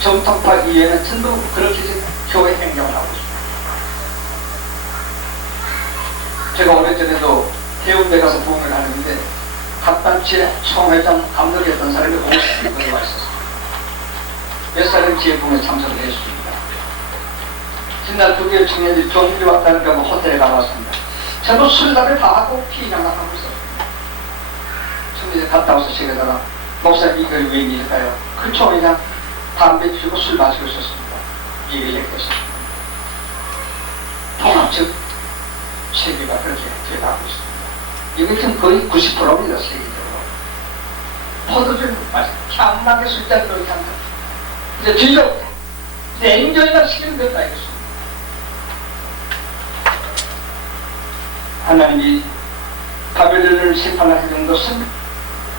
정통파 이외에는 전부 그렇게 교회 행정을 하고 있습니다. 제가 오래전에도 해운대 가서 부흥을 하는데 각단체 총회장 감독이었던 사람이 50명이 와 있었습니다. 몇 사람이 제 부흥에 참석을 했습니다. 지난 2개월 청년들이 종일이 왔다는 게 호텔에 가봤습니다. 전부 술납을 다 하고 피장난하고 있었습니다. 청년들이 갔다 와서 제게다가 목사님 이 글이 웬일일까요? 그 총회장 담배 피우고 술 마시고 있었습니다. 얘기를 했겠습니다. 통합 즉 세계가 그렇게 돼가고 있습니다. 이게 지금 거의 90%입니다. 세계적으로. 포도주를 마시고 참나게 술잔을 그렇게 한다. 이제 즐겁게 냉정이나 시키는 것도 알겠습니다. 하나님이 바벨론을 심판하시는 것은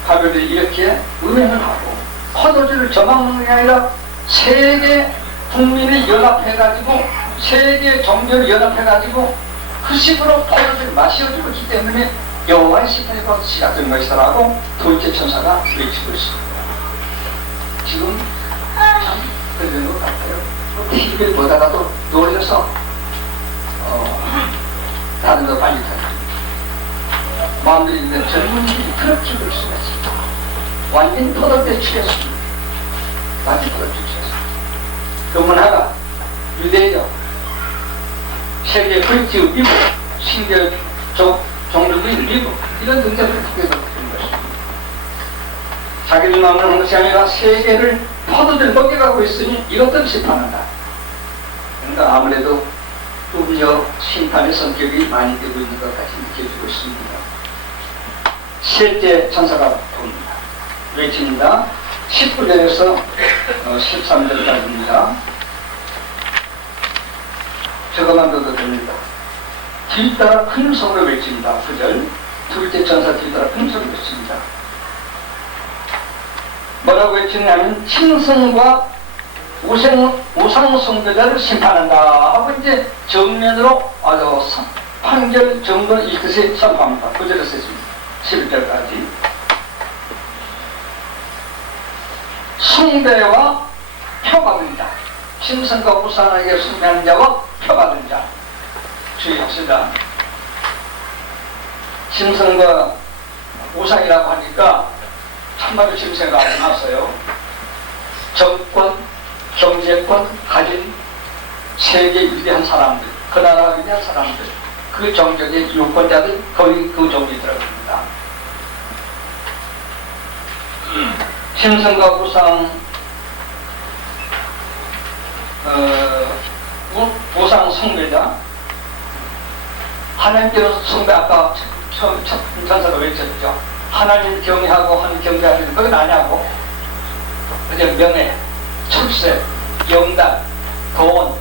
바벨론이 이렇게 음행을 하고 포도주를 저망하는 게 아니라 세계 국민을 연합해가지고 세계 종교를 연합해가지고 그 식으로 포도주를 마시어주고 있기 때문에 여호와의 심판이 시작된 것이라고 둘째 천사가 외치고 있습니다. 지금 참 그런 것 같아요. TV를 보다가도 놀려서 다른 거 빨리 타요. 마음들이 있는데 젊은이들이 그렇게 볼 수가 있습니다. 완전 포도주에 취했습니다. 완전 포도주에 취했습니다. 그문화가 유대적 세계 글지의 미국, 신결적 종교인 미국 이런 등장을 크게 바뀌는 것입니다. 자기들 마음을 한 것이 아니라 세계를 포도주를 먹여가고 있으니 이것들을 심판한다. 그러니까 아무래도 음료 심판의 성격이 많이 되고 있는 것 같이 느껴지고 있습니다. 셋째 천사가 봅니다. 외칩니다. 19절에서 13절까지입니다. 저거만 넣어도 됩니다. 뒤따라 큰 소리로 외칩니다. 9절. 둘째 천사 뒤따라 큰 소리로 외칩니다. 뭐라고 외치냐면 짐승과 우상 숭배자를 심판한다 하고 이제 정면으로 판결 정도를 읽듯이 선포합니다. 9절에 쓰십니다. 11절까지 숭배와 표받은 자, 짐승과 우상에게 숭배하는 자와 표받은 자 주의합시다. 짐승과 우상이라고 하니까 참말로 지금 생각 안 났어요. 정권, 경제권 가진 세계 위대한 사람들, 그 나라 위대한 사람들, 그 종족의 유권자들 거의 그 종류에 들어갑니다. 짐승과 우상, 우상 숭배자, 하나님께로 숭배, 아까 첫 전사가 외쳤죠. 하나님 경외하고 하나님 경배하는 그건 아니하고 그냥 명예, 출세, 영단, 돈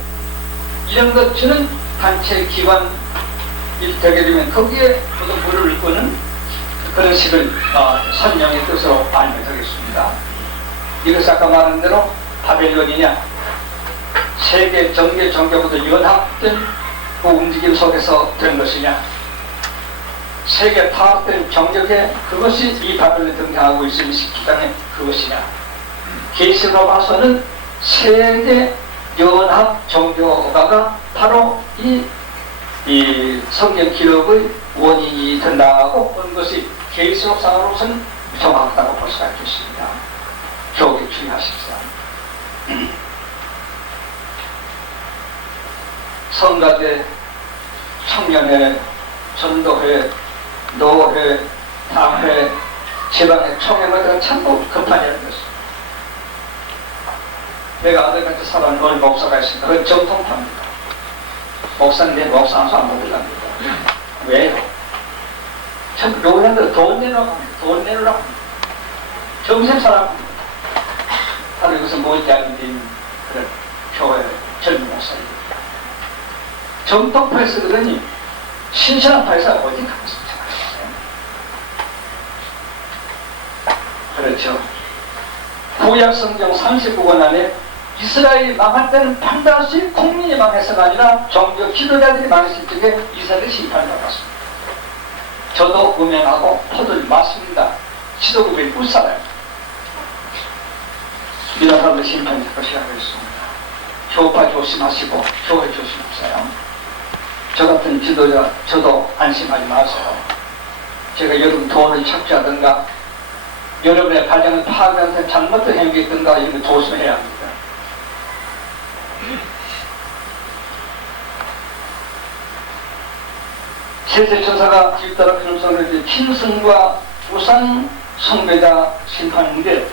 이런 것 주는 단체 기관 일 되게 되면 거기에 모두 물을 끄는 그런 식을 선명의 뜻으로 알면 되겠습니다. 이것이 아까 말한 대로 바벨론이냐 세계 정계 종교보다 연합된 그 움직임 속에서 된 것이냐 세계 타락된 정적에 그것이 이 바벨론에 등장하고 있으니 17장에 그것이냐. 계시로 봐서는 세계 연합 종교가가 바로 이 성경 기록의 원인이 된다고 본 것이 계시록상으로서는 정확하다고 볼 수가 있겠습니다. 교육에 주의하십시오. 성가대, 청년회, 전도회, 노회, 당회, 지방회, 총회마다 전부 급하냐는 것입니다. 내가 아들같이 살아온 어린 목사가 있습니다. 그건 정통파입니다. 목사인데 목사하면서 안 먹으랍니다. 왜요? 참 노회한테 돈 내놓으라고 합니다. 돈 내놓으라고 합니다. 정신 사라고 합니다. 바로 이것은 뭔지 알게 된 그런 교회 젊은 목사입니다. 정통파에서 그러니 신선한 파에서 어디 가겠습니까? 그렇죠. 구약성경 39권 안에 이스라엘이 망할 때는 반드시 국민이 망해서가 아니라 종교 지도자들이 망했을 적에 이스라엘이 심판을 받았습니다. 저도 음행하고 포도를 맞습니다. 지도국에 불살아요. 이런 사람들 심판이 될 것이라고 했습니다. 교파 조심하시고 교회 조심하세요. 저 같은 지도자 저도 안심하지 마세요. 제가 여러분 돈을 착취하든가 여러분의 가정을 파괴하는 잘못된 행위가 있든가 이런 거 조심해야 합니다. 세세천사가 뒤따라 편성을 신성과 우상 숭배자 심판인데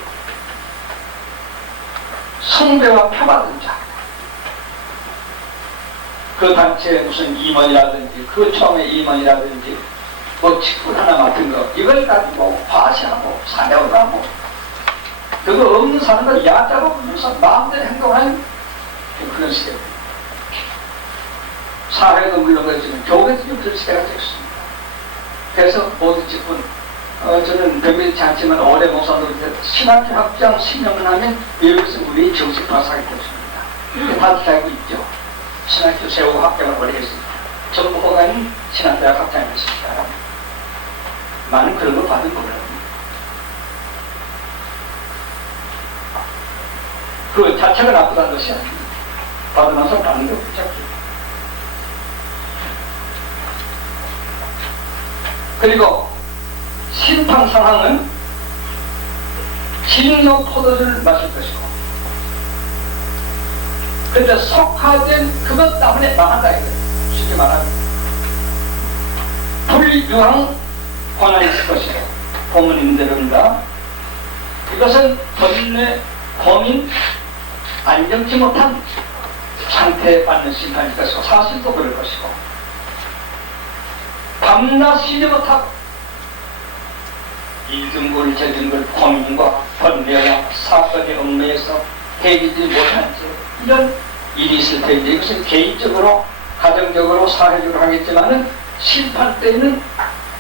숭배와 표받은 자, 그 단체에 무슨 임원이라든지 그 처음에 임원이라든지 뭐 직분 하나 맡은 거 이걸 가지고 과시하고 사냥을 하고 그거 없는 사람들 야자로 부르면서 마음대로 행동하는 그런 시대입니다. 사회도 물론 그렇지만 교회도 좀 그런 시대가 됐습니다. 그래서 모든 직분 저는 변명치 않지만 올해 목사님들 신학교 학장 10년을 하면 여기서 우리 정식 박사가 됐습니다. 이렇게 다들 알고 있죠. 신학교 세우고 학장을 오래 했습니다. 정부호가는 신학대학 학장이었습니다. 많은 그런 거 받은 거예요. 그 자체가 나쁘다는 것이 아닙니다. 받으면서 받는 게 붙잡죠. 그리고 심판 상황은 진노 포도주를 마실 것이고 그런데 속화된 그것 때문에 망한다 이거예요. 쉽게 말하면 불유황 권한이 있을 것이고 고문인들입니다. 이것은 본래 범인 안정치 못한 상태에 받는 심판일 것이고 사실도 그럴 것이고 밤낮 쉬지 못하고 이등골 저등골 고민과 번뇌와 사건의 얽매여서 해결되지 못한 채 이런 일이 있을 텐데 이것은 개인적으로 가정적으로 사회적으로 하겠지만은 심판 때는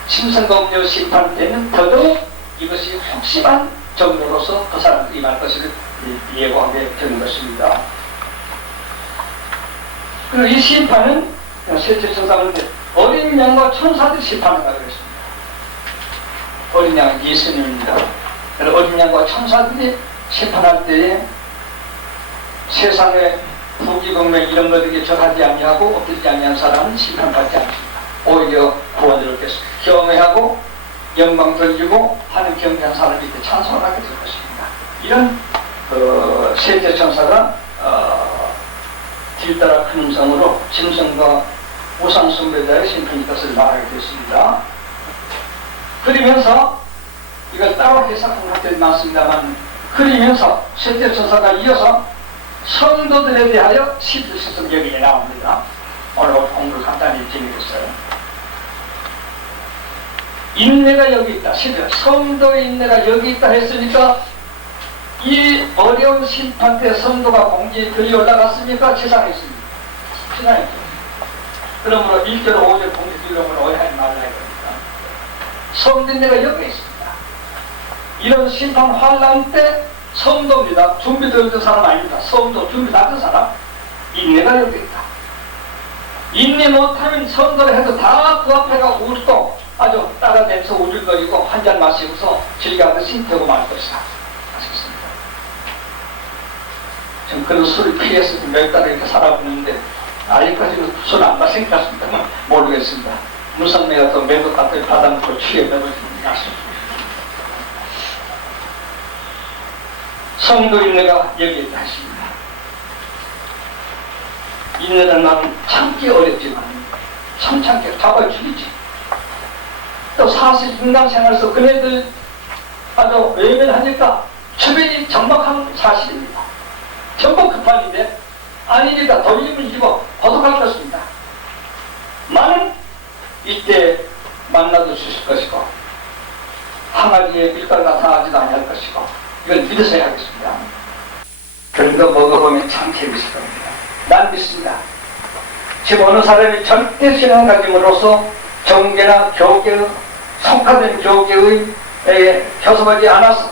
심성검려 심판 때는 더더욱 이것이 확실한 정도로서 그 사람들이 임할 것을 예고하게 되는 것입니다. 그리고 이 심판은 실제 천사인데 어린 양과 천사들이 심판한다 그랬습니다. 어린 양은 예수님입니다. 어린 양과 천사들이 심판할 때에 세상에 부귀공명 이런 것들에 절하지 아니하고 엎드리지 아니한 사람은 심판받지 않습니다. 오히려 구원을 얻겠습니다. 경외하고 영광 돌리고 하는 경배한 사람이 이때 찬송을 하게 될 것입니다. 이런 세제 천사가 뒤따라 큰 음성으로 짐승과 우상 숭배자의 심판이 것을 말하게 됐습니다. 그러면서 이걸 따로 해석한 것들이 많습니다만 그러면서 세제 천사가 이어서 성도들에 대하여 시들시들 여기에 나옵니다. 오늘 공부를 간단히 진행했어요. 인내가 여기 있다. 성도의 인내가 여기 있다 했으니까 이 어려운 심판 때 성도가 공지에 들이 올라갔습니까? 지상에 있습니다. 지상에 있습니다. 그러므로 1절 5절 공지 들이오면 오해하지 말라 이겁니다. 성도 인내가 여기 있습니다. 이런 심판 환란 때 성도입니다. 준비되어 있는 사람 아닙니다. 성도 준비 낮은 사람 인내가 여기 있다. 인내 못하면 성도를 해도 다 그 앞에가 웃고 아주 보이고 한 잔 마시고서 즐겨하듯이 되고 말 것이다. 아시겠습니까? 지금 그런 술을 피해서 몇 달 이렇게 살아보는데 아직까지 술 안 마신 것 같습니다만 모르겠습니다. 무선매가 또 매도 갔더니 받아먹고 취해버리는 약속. 성도 인내가 여기에 있다 했습니다. 인내는 나는 참기 어렵지만 참참게 잡아주겠지. 또 사실 인간 생활에서 그네들 아주 외면하니까 주변이 정막한 사실입니다. 전부 급한 일에 아니니까 돌림을 입어 거듭할 것입니다. 많은 이때 만나도 주실 것이고 항아리에 밀가루가 상하지도 아니할 것이고 이걸 믿으셔야 하겠습니다. 그런 거 먹어보면 참 재밌을 겁니다. 난 믿습니다. 지금 어느 사람이 절대 신앙 가짐으로써 정계나 교계의 속화된 교계의 교섭하지 않아서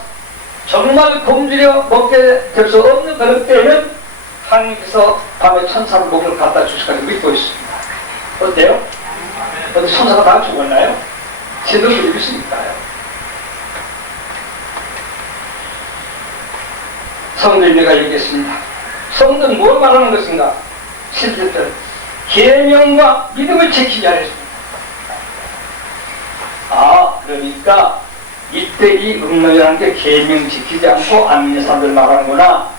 정말 굶주려 먹게 될 수 없는 그런 때에는 하나님께서 밤에 천사를 목을 갖다 주시까지 믿고 있습니다. 어때요? 어디 천사가 다 죽었나요? 제대로 믿으시니까요. 성도인 내가 얘기했습니다. 성도는 뭘 말하는 것인가? 11절 계명과 믿음을 지키자 했습니다. 그러니까 이때 이 음노이라는 게 계명 지키지 않고 안 믿는 사람들 말하는구나.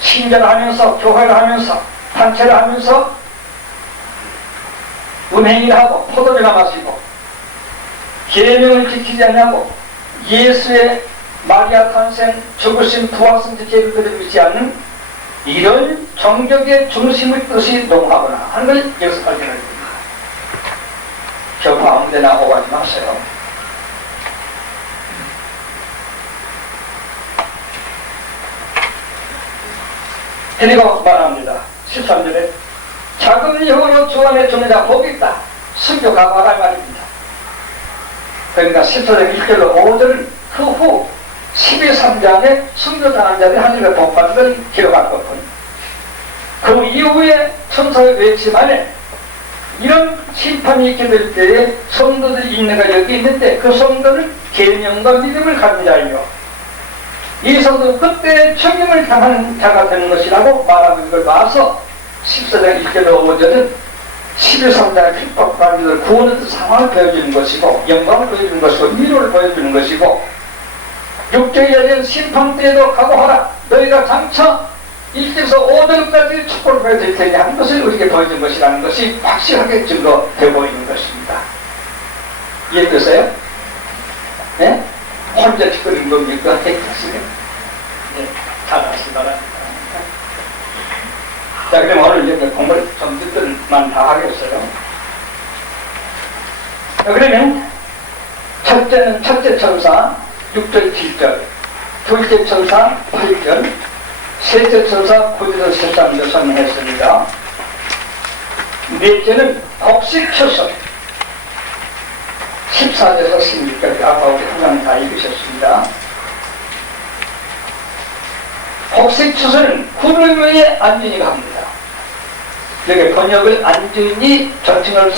신자를 하면서 교회를 하면서 단체를 하면서 은행을 하고 포도주나 마시고 계명을 지키지 않냐고 예수의 마리아 탄생, 죽으심, 부활승 지체를 그대로 믿지 않는 이런 종족의 중심의 뜻이 농하거나 하는 걸 여기서 발견하게 됩니다. 교파 아무데나 오가지 마세요. 그리고 말합니다. 13절에 작은 혀로 주 안에 주는 자 복이 있다. 순교가 말할 말입니다. 그러니까 14절 1절로 5절 그 후 12.3장에 순교당한 자들이 하늘에 복받을 기록할 것뿐. 그 이후에 천사의 외침 안에 이런 심판이 있게 될 때에 성도들이 인내가 여기 있는데 그 성도는 계명과 믿음을 가진 자이며 이 성도는 그때 책임을 당하는 자가 되는 것이라고 말하는 걸 봐서 14장 1절로 5절은 11.3장의 핍박받는 구원의 상황을 보여주는 것이고 영광을 보여주는 것이고 미로를 보여주는 것이고 6절에 열린 심판 때에도 각오하라. 너희가 장차 1절에서 5절까지 축복을 보여드릴 테니 하는 것을 우리에게 보여준 것이라는 것이 확실하게 증거되고 있는 것입니다. 이해되세요? 네? 혼자 짓거리는 겁니까? 핵하시네. 네, 잘 아시기 바랍니다. 자, 그럼 오늘 이제 공부를 좀 듣들만 다 하겠어요. 자, 그러면 첫째는 첫째 천사 6절 7절, 둘째 천사 8절, 셋째 천사 9절에서 13절 설명했습니다. 넷째는 곡식초선 14절에서 16절까지 아까 우리 항상 다 읽으셨습니다. 곡식초선은 구름 위에 안전이가 합니다. 여기 번역을 안전이 전칭을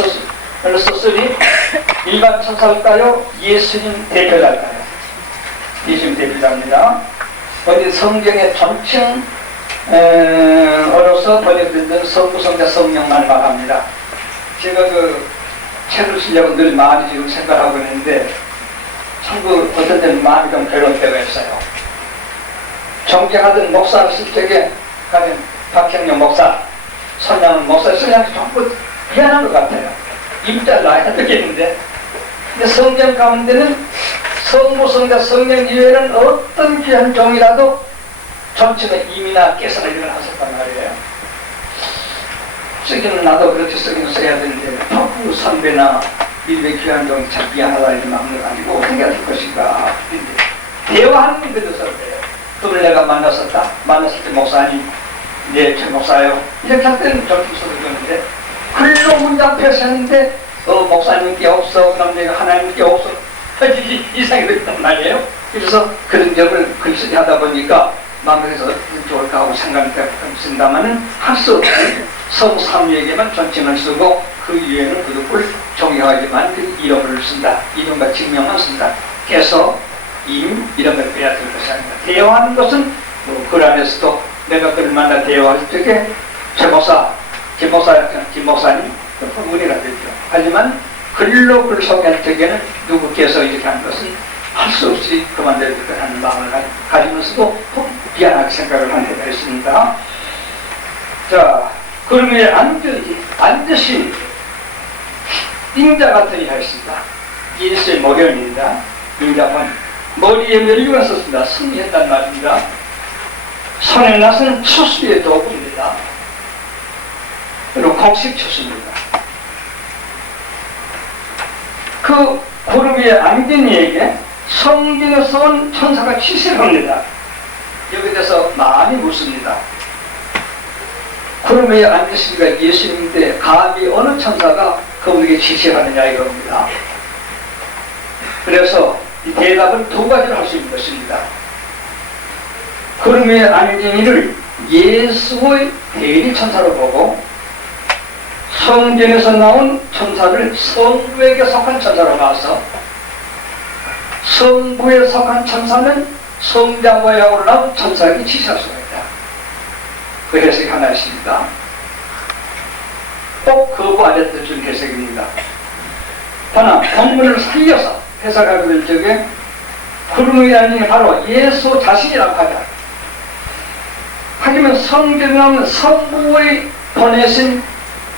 썼으니 일반 천사일까요? 예수님 대표자일까요? 예수님 대표자입니다. 어디 성경의 전칭 어로서 번역된 성부, 성자, 성령만 말합니다. 제가 그 책을 쓰려고 늘 많이 지금 생각하고 있는데 참 그 어떤 때는 마음이 좀 괴로울 때가 있어요. 정직하던 목사를 쓸 적에 가면 박형영 목사, 선양 목사 쓰려면 전부 미안한 것 같아요. 임자를 놔야 되겠는데 근데 성경 가운데는 성부, 성자, 성령 이외에는 어떤 귀한 종이라도 전체의 임이나 깨서나 이런 걸 하셨단 말이에요. 쓰기는 나도 그렇게 쓰기는 써야 되는데 너무 선배나 믿음의 귀한 종이 참 미안하다 이런 마음을 가지고 어떻게 할 것인가. 대화하는 게 그래서 그래요. 그걸 내가 만났었다. 만났을 때 목사님, 네, 제 목사요. 이렇게 할 때는 좀 써주는데 글로 문장 펴셨는데 목사님께 없어, 그 남자가 하나님께 없어. 이상이 됐단 말이에요. 그래서 그런 점을 글쓰기 하다 보니까 마음에서 좋을까 하고 생각을 쓴다마는 할 수 없이 성삼위에게만 전칭을 쓰고 그 이외에는 그것을 존경하지만 그 이름을 쓴다. 이름과 증명만 쓴다. 깨서 이런 걸 빼야 될 것이 아닙니다. 대화하는 것은 그 안에서도 내가 그를 만나 대화할 적에 김목사님 우리가 되죠. 하지만 글로 글 소개할 적에는 누구께서 이렇게 한 것은 할 수 없이 그만둬야 될 것 하는 마음을 가지면서도 미안하게 생각을 한 때가 있습니다. 자, 그러면 안드시 인자 같으니 하였습니다. 예수의 모형입니다. 인자판 머리에 메리가 썼습니다. 승리했단 말입니다. 손에 나선 추수의 도구입니다. 그리고 곡식 추수입니다. 그 구름 위에 앉은 이에게 성전에서 온 천사가 지시합니다. 여기 대해서 많이 묻습니다. 구름 위에 앉으시니까 예수님인데 감히 어느 천사가 그분에게 지시하느냐 이겁니다. 그래서 이 대답은 두 가지를 할 수 있는 것입니다. 구름 위에 앉은 이를 예수의 대리 천사로 보고 성전에서 나온 천사를 성부에게 속한 천사로 봐서 성부에 속한 천사는 성자모에 올라온 천사에게 지시할 수가 있다. 그 해석이 하나 있습니다. 꼭 거부 안 했던 준 해석입니다. 하나, 본문을 살려서 해석하게 될 적에 구름 위에 앉은 이 바로 예수 자신이라고 하자. 하지만 성전에 나오는 성부의 보내신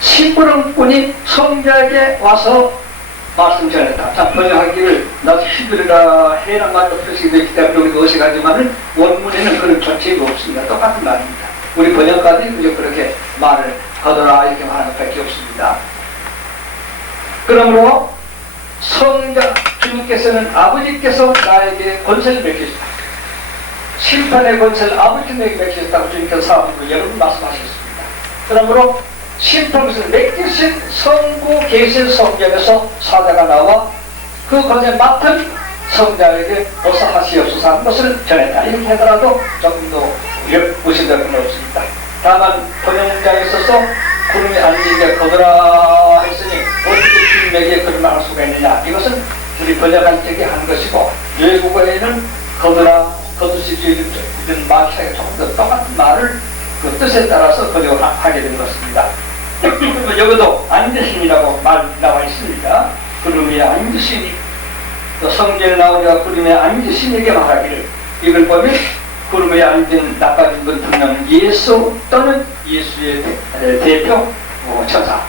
심부름꾼이 성자에게 와서 말씀 전했다. 자, 번역하기를 나도 히브리가 해란 말로 표시되어 있기 때문에 우리가 어색하지만 원문에는 그런 전체가 없습니다. 똑같은 말입니다. 우리 번역가들이 그저 그렇게 말을 하더라 이렇게 말하는 것밖에 없습니다. 그러므로 성자 주님께서는 아버지께서 나에게 권세를 맡기셨다. 심판의 권세를 아버지에게 맡기셨다고 주님께서 사람으로 여러 번 말씀하셨습니다. 그러므로 심판을 맡기신 성부 계신 성전에서 사자가 나와 그 권세 맡은 성자에게 어서 하시옵소서 하는 것을 전했다. 이렇게 하더라도 조금 더 의심될 건 없습니다. 다만 번역자에 있어서 구름이 앉는데 거더라 했으니 어떻게 주님에게 그런 말할 수가 있느냐. 이것은 우리 번역한 적이 한 것이고 외국어에는 거더라, 거두십시오 이런 말 차이가 조금 더 똑같은 말을 그 뜻에 따라서 번역을 하게 된 것입니다. 그리고 여기도 앉으신이라고 말 나와 있습니다. 구름에 앉으시니 또 성경에 나오니까 구름에 앉으신에게 말하기를 이걸 보면 구름에 앉은 낯가진 분 분명 예수 또는 예수의 대표 천사.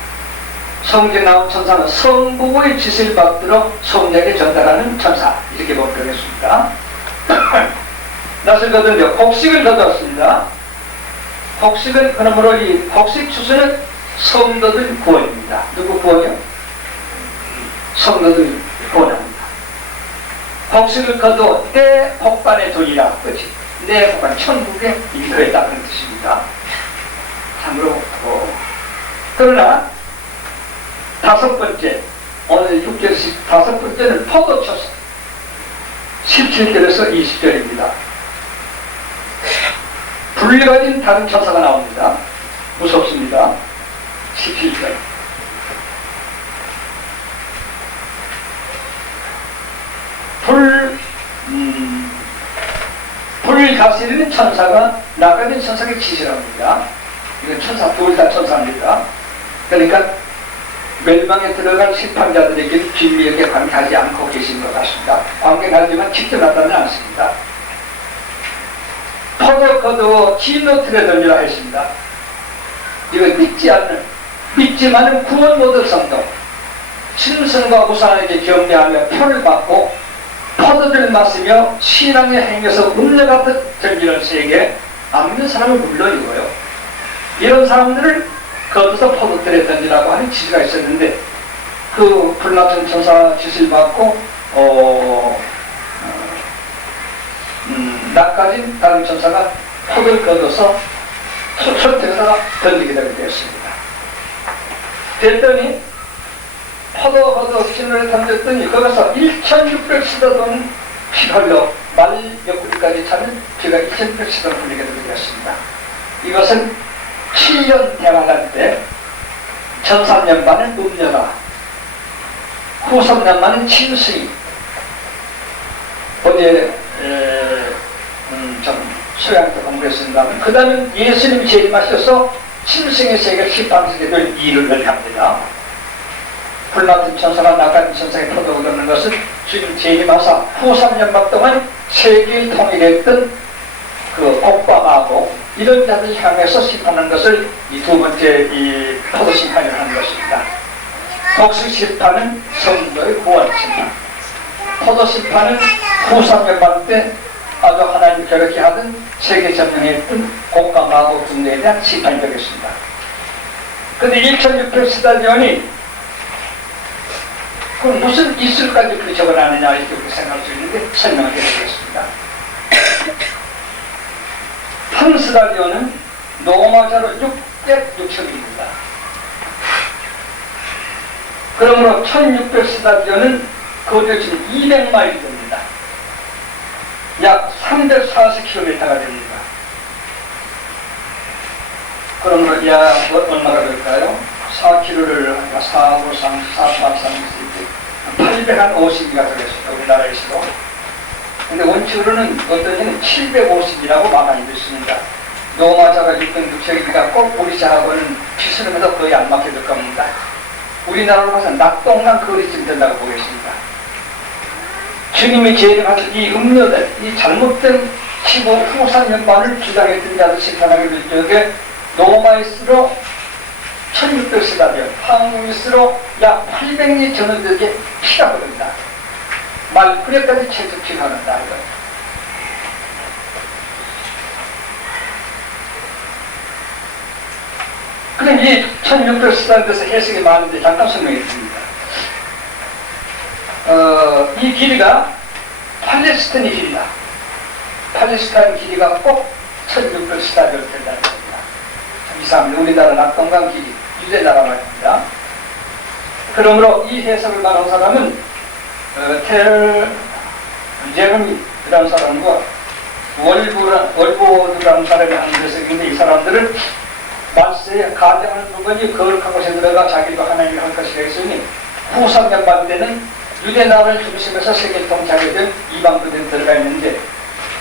성경에 나온 천사는 성부의 지시를 받들어 성령에게 전달하는 천사 이렇게 보면 되겠습니다. 낯을 거둔 곡식을 거두었습니다. 곡식은 그러므로 이 곡식 추수는 성도들 구원입니다. 누구 구원이요? 성도들 구원합니다. 곡식을 거두어 내 복반에 두리라. 그렇지? 내 복반 천국에 인도했다 그런 뜻입니다. 참으로 그러나 다섯 번째 오늘 6절씩 다섯 번째는 포도초서 17절에서 20절입니다. 불이 가진 다른 천사가 나옵니다. 무섭습니다. 17절. 불을 다스리는 천사가 낯가진 천사에게 지시를 합니다. 이건 천사, 둘 다 천사입니다. 그러니까 멸망에 들어간 심판자들에게 비밀하게 관계하지 않고 계신 것 같습니다. 관계하지만 직접 나타나지 않습니다. 포도 거두어 진노틀에 던지라 했습니다. 이건 믿지만은 구원 못 얻을 성도, 신성과 우상에게 경배하며 표를 받고 포도를 마시며 신앙의 행에서 운려같은 던지는 세계 안 믿는 사람은 물론이고요. 이런 사람들을 거두서 포도틀에 던지라고 하는 지시가 있었는데 그 불났던 천사 지시를 받고 낯가진 다른 천사가 포도를 거둬서 소천에다가 던지게 되었습니다. 됐더니 포도 거둬 진을 던졌더니 거기서 1600시도던 피가 흘러 말 옆구리까지 차는 피가 1600시도 흘리게 되었습니다. 이것은 7년 대화할 때 1300만의 음녀가 후 3년 만에 침승이 어제 좀 소양 때 공부했습니다만 그 다음에 예수님 재림하셔서 침승의 세계를 심판하게 될 일을 합니다. 불같은 천사가 나간 천사의 포도를 얻는 것은 지금 재림하사 후 3년반 동안 세계를 통일했던 그 복방하고 이런 자들 향해서 심판하는 것을 이 두 번째 이 포도 심판을 하는 것입니다. 복수 심판은 성도의 구원 심판, 포도 심판은 후 3년반 때 아주 하나님 그렇게 하던 세계 점령했던 복감하고 군대에 대한 심판이 되겠습니다. 그런데 1600스타디온이 그 무슨 이슬까지 그렇게 적어놨느냐 이렇게 생각할 수 있는데 설명을 드리겠습니다. 한 스타디온은 로마자로 606척입니다. 그러므로 1600스타디온은 거리가 지금 200마일이 됩니다. 약 340km가 됩니다. 그러므로 약 얼마가 될까요? 4km를 4, 5, 3, 4, 8, 3, 850기가 되겠습니다. 우리나라에서도. 근데 원칙으로는 어떤 데는 750이라고 마감이 됐습니다. 로마자가 606척이니까 꼭 우리자하고는 비슷하면서 거의 안 맞게 될 겁니다. 우리나라로 봐서 낙동강 거리쯤 된다고 보겠습니다. 주님이 재림하셔서 이 음료들, 이 잘못된 15 후 3년반을 주장했던 자들 심판하게 될 적에 로마에서로 1600스타디온, 한국에서로 약 800리 전원들에게 피가 흐릅니다. 말그릇까지 채찍피가 흐른다. 그럼 이 1600스타디온에서 해석이 많은데 잠깐 설명해 드립니다. 이 길이가 팔레스타인의 길이다. 팔레스타인 길이가 꼭 1600스타디온 된다는 겁니다. 이상합니다. 우리나라 낙동강 길이, 유대나라 말입니다. 그러므로 이 해석을 말한 사람은 제르미라는 사람과 월보드라는 사람이 한 해석인데 이 사람들은 말세에 가정하는 부분이 거룩한 곳에 들어가 자기도 하나님이 할 것이라 했으니 후 3년반 때는 유대나라를 중심해서 세계를 통치하게 된 이방들이 들어가 있는데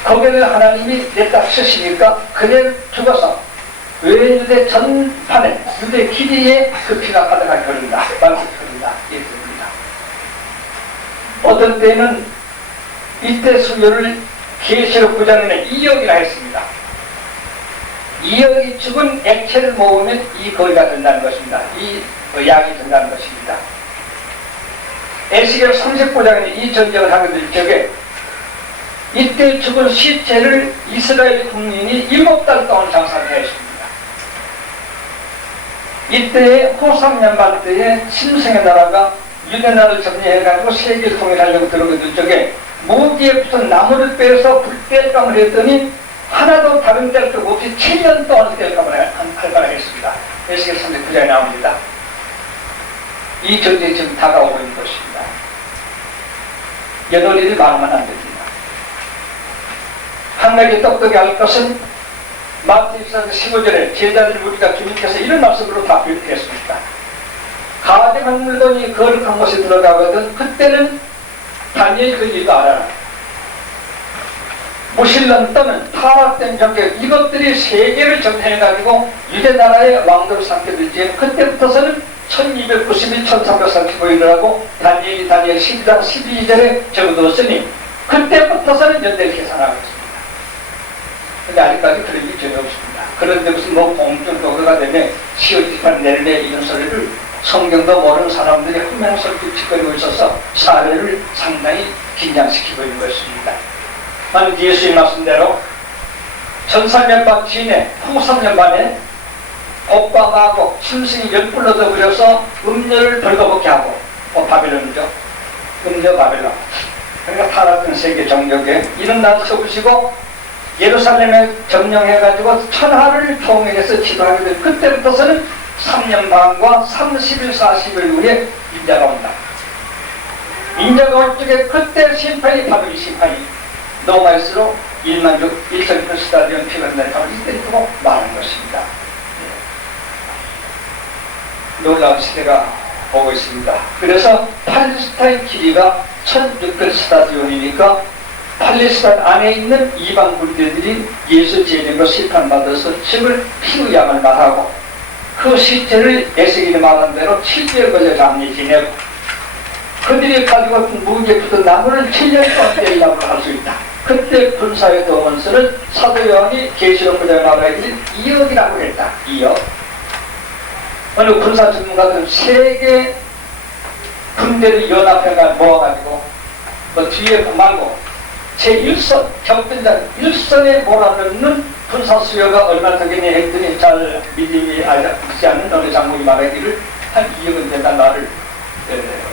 거기는 하나님이 냈다 쓰시니까 그대로 죽어서 외유대 전판에 유대 길이에 그 피가 가득하게 흐른다. 말씀이 흐른다. 이렇게 됩니다. 어떤 때는 이때 수요를 계시록 9장에는 2억이라 했습니다. 2억이 죽은 액체를 모으면 이 거리가 된다는 것입니다. 이 약이 된다는 것입니다. 에스겔 39장에는 이 전쟁을 하게 될 적에 이때 죽은 시체를 이스라엘 국민이 7달 동안 장사를 했습니다. 이때에 후 3년반 때에 심승의 나라가 유대나라를 점령해가지고 세계를 통일하려고 들어오던 적에 무기에 붙은 나무를 빼서 불뗄감을 했더니 하나도 다른 뗄감 없이 7년 동안 뗄감을 할 거라 했습니다. 에스겔 39장에 나옵니다. 이 전쟁이 지금 다가오고 있는 것입니다. 여덟일이 말하면 안 됩니다. 한 가지 똑똑히 할 것은 마태 15절에 제자들 우리가 주님께서 이런 말씀으로 답했습니다. 가증한 물건이 거룩한 곳에 들어가거든 그때는 다니엘이 그 일도 알아요. 무신론 또는 타락된 정격 이것들이 세계를 점령해가지고 유대나라의 왕도를 삼게 되지 그때부터서는 1291, 1335일이라고 다니엘 12장 12절에 적어두었으니 그때부터서는 연대를 계산하겠습니다. 근데 아직까지 그런 일이 전혀 없습니다. 그런데 무슨 공중 도가가 되면 시옷집판 내내 이런 소리를 성경도 모르는 사람들이 흠명설기 짓거리고 있어서 사회를 상당히 긴장시키고 있는 것입니다. 만약 예수의 말씀대로 1300반 지내 후 3년반에 옥방하고 심승이 열불로 더불여서 음료를 벌거벗게 하고 바벨론이죠. 음료 바벨론. 그러니까 타락된 세계 정력에 이런 날 서부시고 예루살렘에 점령해가지고 천하를 통일해서 지도하게 될 그때부터서는 3년 반과 30일 40일 후에 인자가 온다. 인자가 올 적에 그때 심판이 바로 이 심판이 로마에서로 1만 스타디온 피가 된다고 이때 두고 말한 것입니다. 놀라운 시대가 보고 있습니다. 그래서 팔레스타인 길이가 1600스타디온이니까 팔레스타인 안에 있는 이방 군대들이 예수 재림으로 심판받아서 침을 피우야만 말하고 그 시체를 에스겔이 말한 대로 7개월 걸려 장례 지내고 그들이 가지고 왔던 무게 붙은 나무를 7년 동안 때리라고 할 수 있다. 그때 군사의 동원수는 사도 요한이 계시록 9장 나라에 2억이라고 했다. 2억. 어느 군사 전문가들은 세계 군대를 연합해가 모아가지고 뭐 뒤에 말고 제1선 격전장 1선에 몰아넣는 군사 수요가 얼마나 되겠냐 했더니 잘 믿음이 알지 않는 어느 장군이 말하기를 한 2억은 된다는 말을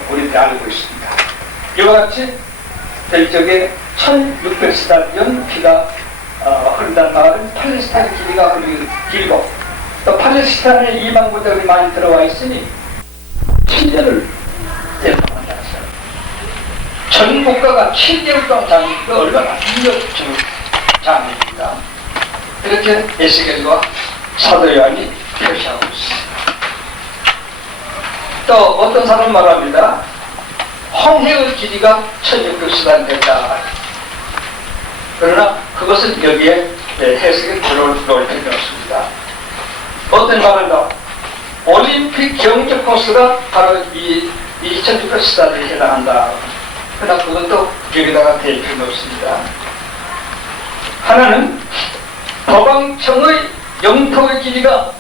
우리들이 알고 있습니다. 이와 같이 별적에 1600스타디온 피가 흐른다는 말은 팔레스타인 길이가 길고 또 팔레스타인에 이방 군대들이 많이 들어와 있으니 7년을 대통한다 했어요. 전 국가가 7개월 동안 장기가 얼마나 인력중 장기입니다. 이렇게 에스겔과 사도 요한이 표시하고 있습니다. 또 어떤 사람은 말합니다. 홍해의 길이가 1600스타디온 된다. 그러나 그것은 여기에 해석에 들어올 필요가 없습니다. 어떤 말은요, 올림픽 경제 코스가 바로 이 1600스타디온에 해당한다. 그러나 그것도 여기다가 될 필요는 없습니다. 하나는 법왕청의 영토의 길이가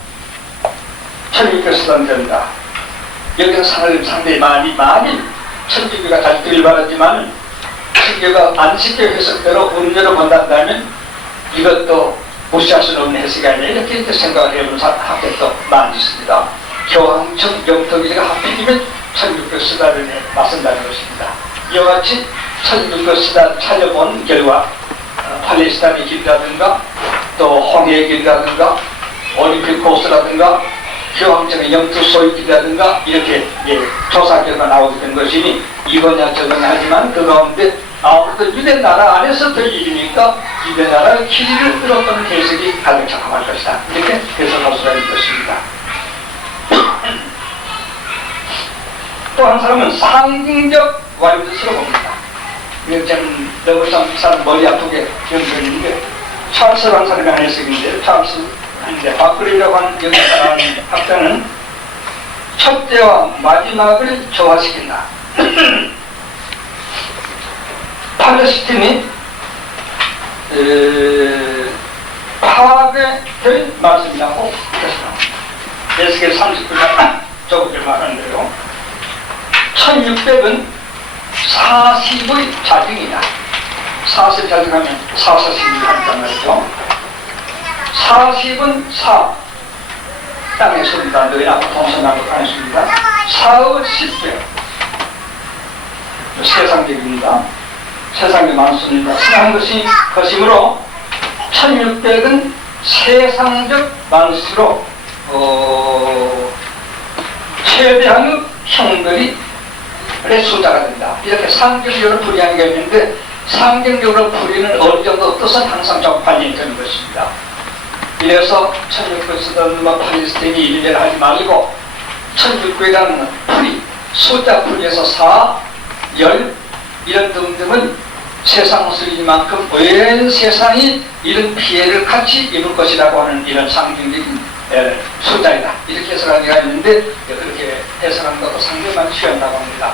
1600스타디온 된다. 여기서 상당히 많이 1600가 잘 되길 바라지만 신교가 안식교 해석대로 음료로 본다면 이것도 무시할 수는 없는 해석이 아니라 이렇게 생각을 해보는 학교도 많이 있습니다. 교황청 영토기가 하필이면 1600스타디온에 맞선다는 것입니다. 이와 같이 1600스타디온 찾아본 결과 팔레스타인의 길이라든가 또 홍해의 길이라든가 올림픽 코스라든가 교황청의 영토 소유 길이라든가 이렇게 조사 결과 나오게 된 것이니 이거냐 저거냐 하지만 그 가운데 아무래도 유대 나라 안에서 될 일이니까 유대 나라의 길이를 끌어보는 해석이 가장 적합할 것이다. 이렇게 해석할 수가 있는 것입니다. 또 한 사람은 상징적 와이드스로 봅니다. 이거 좀 너무 사람 머리 아프게 연결했는데 찰스라는 사람이 한 해석인데 찰스인데 바클리라고 하는 여기서 학자는 첫째와 마지막을 조화시킨다. 팔레스틴이 파괴될 말씀이라고 했습니다. 에스겔 39장 저것을 말하는데요. 1600은 40의 자증이다. 40 자증하면 440이 한단 말이죠. 40은 4 땅에 섭니다. 너희는 동서남북 안에 섭니다. 4의 10배 세상적입니다. 세상에 많습니다. 신한 것이므로 1600은 세상적 만수로 최대한의 형들이 숫자가 된다. 이렇게 상징적으로 풀이하는 게 있는데 상징적으로 풀이는 어느 정도 뜻은 항상 적반이 되는 것입니다. 이래서 1600쓰던 팔레스타인이 일례를 하지 말고 1600이라는 풀이 숫자 풀이에서 4, 10 이런 등등은 세상 수이만큼 온 세상이 이런 피해를 같이 입을 것이라고 하는 이런 상징적인 숫자이다. 이렇게 해석하기가 있는데 그렇게 해석한 것도 상당히 많이 취한다고 합니다.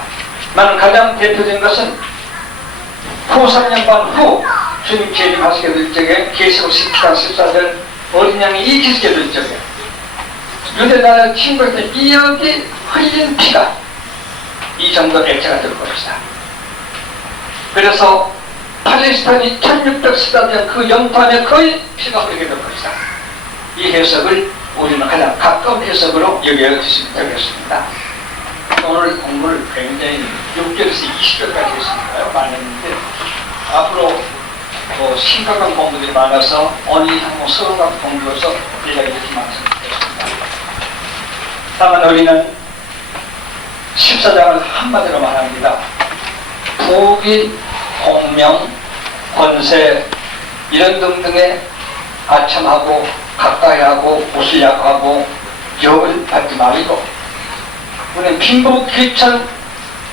나는 가장 대표적인 것은 후 3년 반 후 주님 재림하시게 될 적에 계시록 14장 14절 어린 양이 이기시게 될 적에 유대나라 친구한테 2억이 흘린 피가 이 정도 액체가 될 것이다. 그래서 팔레스타인이 1600스타디온 그 영토 안에 거의 피가 흐르게 될 것이다. 이 해석을 우리는 가장 가까운 해석으로 여겨주시면 되겠습니다. 오늘 공부를 굉장히 6절에서 20절까지 했으니까요. 많이 했는데 앞으로 심각한 공부들이 많아서 오늘 서로가 공부해서 제가 이렇게 말씀드리겠습니다. 다만 우리는 14장을 한마디로 말합니다. 부귀, 공명, 권세 이런 등등의 아첨하고 가까이하고 웃으려고 하고 욕을 받지 말고 우리는 빈부귀천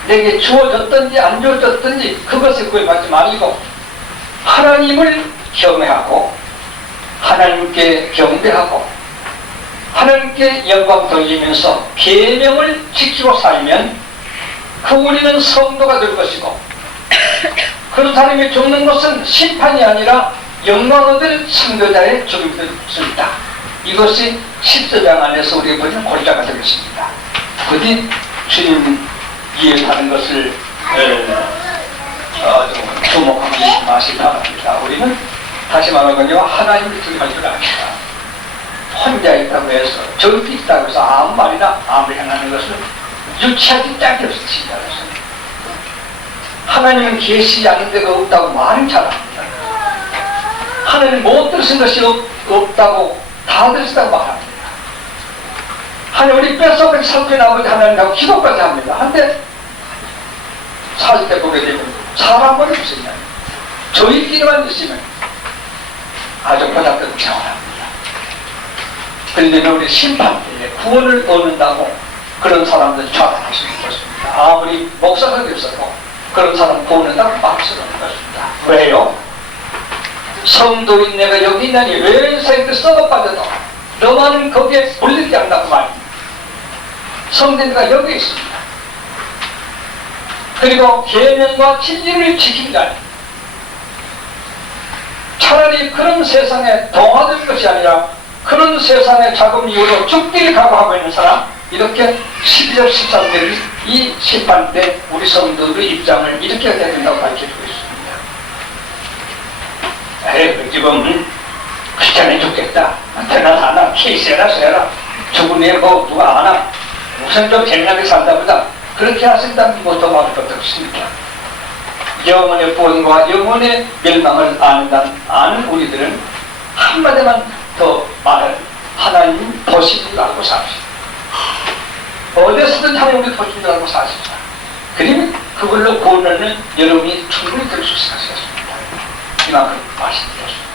내게 주어졌든지 안 주어졌든지 그것에 구애받지 말고 하나님을 경외하고 하나님께 경배하고 하나님께 영광 돌리면서 계명을 지키고 살면 그 우리는 성도가 될 것이고 그런 사람이 죽는 것은 심판이 아니라 영광 얻을 성도자의 죽음이 될 수 있다. 이것이 10장 안에서 우리가 보는 골자가 되겠습니다. 부디 주님 이해하는 것을 주목하지 마시기 바랍니다. 우리는 다시 말하건요 하나님을 두려워할 줄 압니다. 혼자 있다고 해서 저기 있다고 해서 아무 말이나 아무 행하는 것은 유치하기 짝이 없습니다. 하나님은 계시지 않는 데가 없다고 말은 잘합니다. 하나님 못 들으신 것이 없다고 다 들으시다고 말합니다. 하나님 우리 뼛속에 살펴는 아버지 하나님하고 기도까지 합니다. 한데 살 때 보게 되면 사람을 없으면 저희끼리만 있으면 아주 고작된 생활합니다. 그런데 우리 심판 때에 구원을 얻는다고 그런 사람들 좌단할 수 있는 것입니다. 아무리 목사가 됐어도 그런 사람 구원한다고 말할 수는 없는 것입니다. 왜요? 성도인 내가 여기 있나니 왜 세상에 썩어 빠져도 너만은 거기에 물리지 않는다고 말입니다. 성도인가 여기 있습니다. 그리고 계명과 진리를 지킨다. 차라리 그런 세상에 동화될 것이 아니라 그런 세상의 자금 이후로 죽기를 각오하고 있는 사람, 이렇게 12절 13절이 이 심판 때 우리 성도들의 입장을 이렇게 해야 된다고 밝혀주고 있습니다. 그 집은 귀찮아 죽겠다. 대낮 하나 케이스해라 써라. 죽으면 뭐 누가 아나. 우선 좀 재미나게 살다 보다 그렇게 하신다면 뭐 더 말할 것도 없습니다. 영혼의 구원과 영혼의 멸망을 아는 우리들은 한마디만 더 말을 하나님 보시는 줄 알고 삽시다. 어디서든 하나님 우리 보시는 줄 알고 사십시다. 그러면 그걸로 구원하는 여러분이 충분히 될 수 있습니다. 이만큼 말씀드렸습니다.